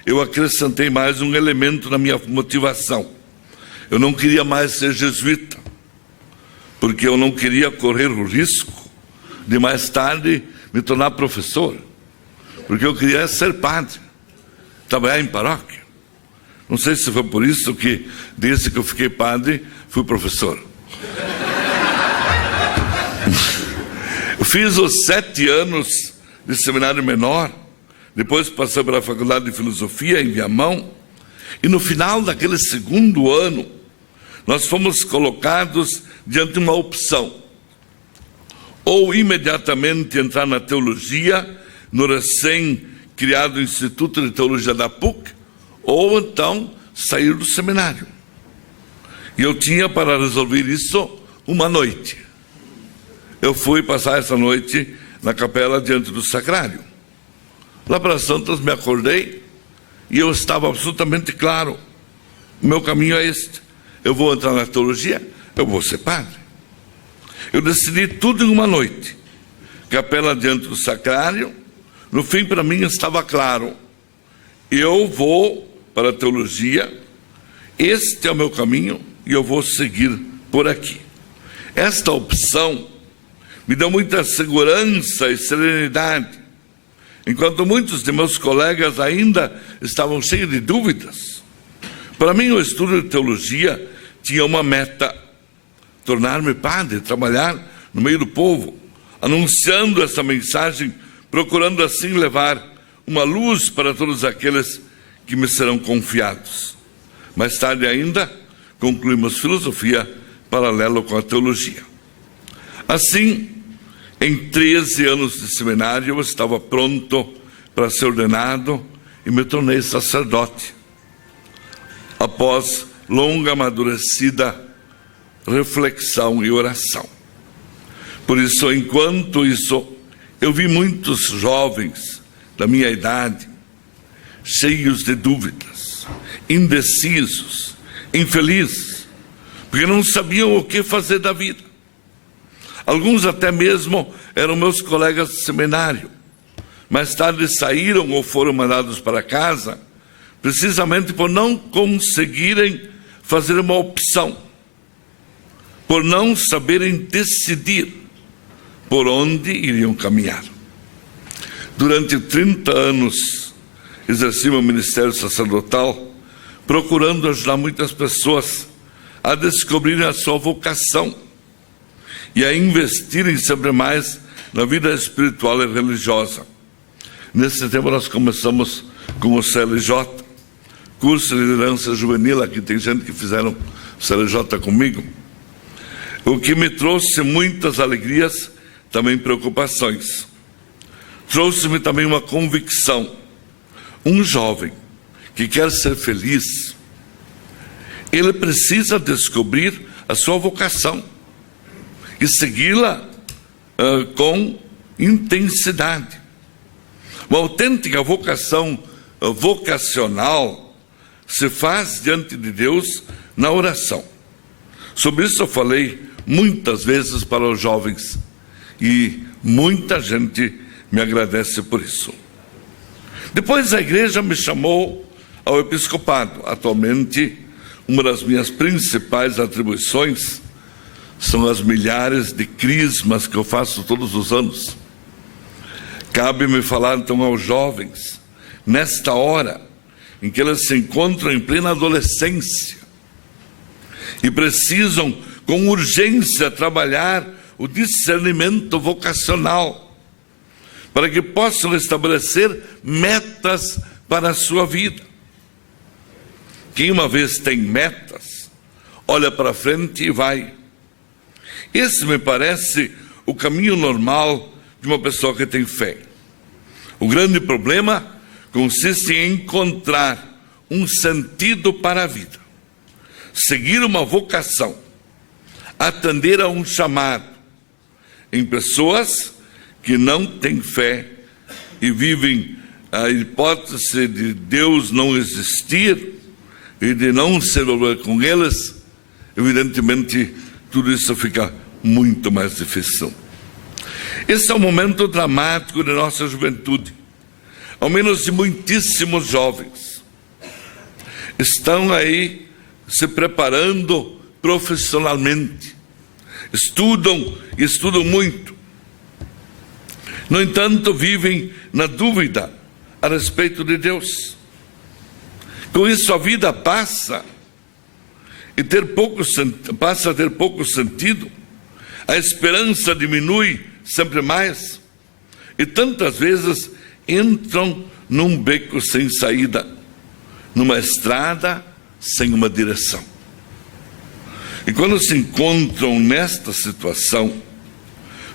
eu acrescentei mais um elemento na minha motivação. Eu não queria mais ser jesuíta, porque eu não queria correr o risco de mais tarde me tornar professor, porque eu queria ser padre, trabalhar em paróquia. Não sei se foi por isso que, desde que eu fiquei padre, fui professor. Eu fiz os 7 anos de seminário menor, depois passei pela Faculdade de Filosofia em Viamão, e no final daquele segundo ano, nós fomos colocados diante de uma opção: ou imediatamente entrar na teologia, no recém-criado Instituto de Teologia da PUC, ou então sair do seminário. E eu tinha para resolver isso uma noite. Eu fui passar essa noite na capela diante do sacrário. Lá para Santos me acordei e eu estava absolutamente claro: o meu caminho é este. Eu vou entrar na teologia, eu vou ser padre. Eu decidi tudo em uma noite. Capela diante do sacrário. No fim, para mim, estava claro: eu vou para a teologia, este é o meu caminho e eu vou seguir por aqui. Esta opção me deu muita segurança e serenidade, enquanto muitos de meus colegas ainda estavam cheios de dúvidas. Para mim, o estudo de teologia tinha uma meta: tornar-me padre, trabalhar no meio do povo, anunciando essa mensagem, procurando assim levar uma luz para todos aqueles que me serão confiados. Mais tarde ainda, concluímos filosofia paralelo com a teologia. Assim, em 13 anos de seminário, eu estava pronto para ser ordenado e me tornei sacerdote, após longa, amadurecida reflexão e oração. Por isso, enquanto isso, eu vi muitos jovens da minha idade, cheios de dúvidas, indecisos, infelizes, porque não sabiam o que fazer da vida. Alguns até mesmo eram meus colegas de seminário. Mais tarde saíram ou foram mandados para casa, precisamente por não conseguirem fazer uma opção, por não saberem decidir por onde iriam caminhar. Durante 30 anos, exerci meu ministério sacerdotal, procurando ajudar muitas pessoas a descobrirem a sua vocação e a investirem sempre mais na vida espiritual e religiosa. Nesse tempo nós começamos com o CLJ, curso de liderança juvenil. Aqui tem gente que fizeram CLJ comigo, o que me trouxe muitas alegrias, também preocupações. Trouxe-me também uma convicção. Um jovem que quer ser feliz, ele precisa descobrir a sua vocação e segui-la com intensidade. Uma autêntica vocação vocacional se faz diante de Deus na oração. Sobre isso eu falei muitas vezes para os jovens e muita gente me agradece por isso. Depois a igreja me chamou ao episcopado. Atualmente, uma das minhas principais atribuições são as milhares de crismas que eu faço todos os anos. Cabe-me falar então aos jovens, nesta hora em que eles se encontram em plena adolescência e precisam com urgência trabalhar o discernimento vocacional, para que possam estabelecer metas para a sua vida. Quem uma vez tem metas, olha para frente e vai. Esse me parece o caminho normal de uma pessoa que tem fé. O grande problema consiste em encontrar um sentido para a vida, seguir uma vocação, atender a um chamado em pessoas que não têm fé e vivem a hipótese de Deus não existir e de não ser com eles. Evidentemente, tudo isso fica muito mais difícil. Esse é um momento dramático de nossa juventude. Ao menos de muitíssimos jovens estão aí se preparando profissionalmente, estudam muito. No entanto, vivem na dúvida a respeito de Deus. Com isso, a vida passa a ter pouco sentido, a esperança diminui sempre mais, e tantas vezes entram num beco sem saída, numa estrada sem uma direção. E quando se encontram nesta situação,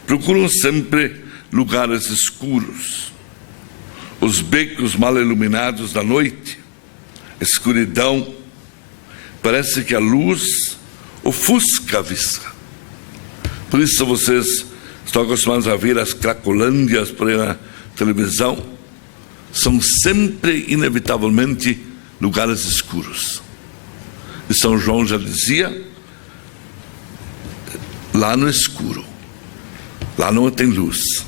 procuram sempre lugares escuros, os becos mal iluminados da noite, escuridão. Parece que a luz ofusca a vista. Por isso vocês estão acostumados a ver as cracolândias por aí na televisão. São sempre, inevitavelmente, lugares escuros. E São João já dizia, lá no escuro, lá não tem luz.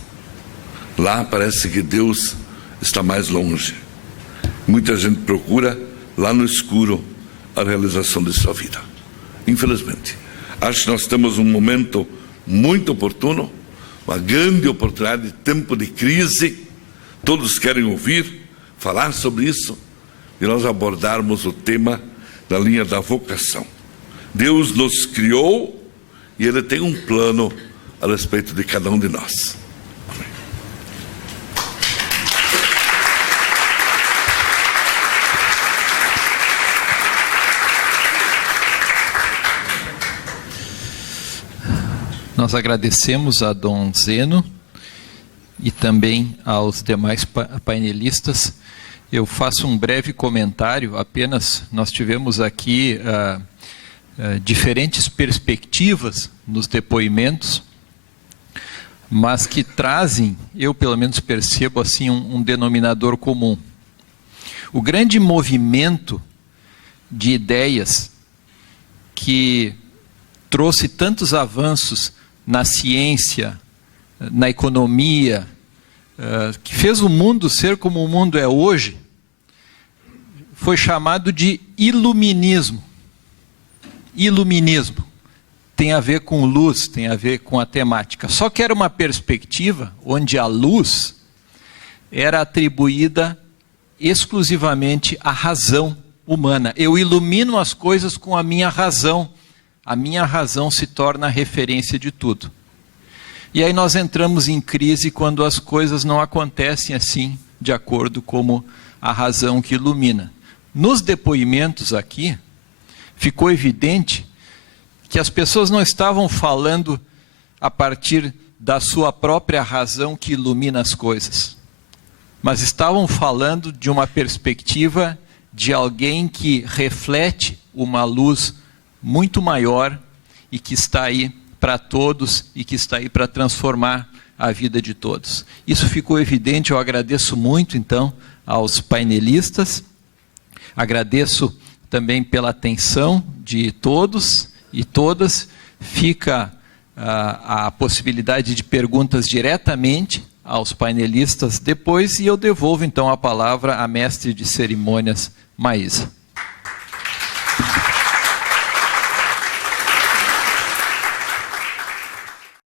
Lá parece que Deus está mais longe. Muita gente procura lá no escuro a realização de sua vida. Infelizmente, acho que nós temos um momento muito oportuno, uma grande oportunidade, tempo de crise. Todos querem ouvir, falar sobre isso, e nós abordarmos o tema da linha da vocação. Deus nos criou e Ele tem um plano a respeito de cada um de nós. Nós agradecemos a Dom Zeno e também aos demais painelistas. Eu faço um breve comentário, apenas nós tivemos aqui diferentes perspectivas nos depoimentos, mas que trazem, eu pelo menos percebo assim, um denominador comum. O grande movimento de ideias que trouxe tantos avanços na ciência, na economia, que fez o mundo ser como o mundo é hoje, foi chamado de iluminismo. Iluminismo tem a ver com luz, tem a ver com a temática. Só que era uma perspectiva onde a luz era atribuída exclusivamente à razão humana. Eu ilumino as coisas com a minha razão. A minha razão se torna a referência de tudo. E aí nós entramos em crise quando as coisas não acontecem assim, de acordo com a razão que ilumina. Nos depoimentos aqui, ficou evidente que as pessoas não estavam falando a partir da sua própria razão que ilumina as coisas, mas estavam falando de uma perspectiva de alguém que reflete uma luz muito maior e que está aí para todos e que está aí para transformar a vida de todos. Isso ficou evidente, eu agradeço muito então aos painelistas, agradeço também pela atenção de todos e todas. Fica a possibilidade de perguntas diretamente aos painelistas depois, e eu devolvo então a palavra à mestre de cerimônias, Maísa.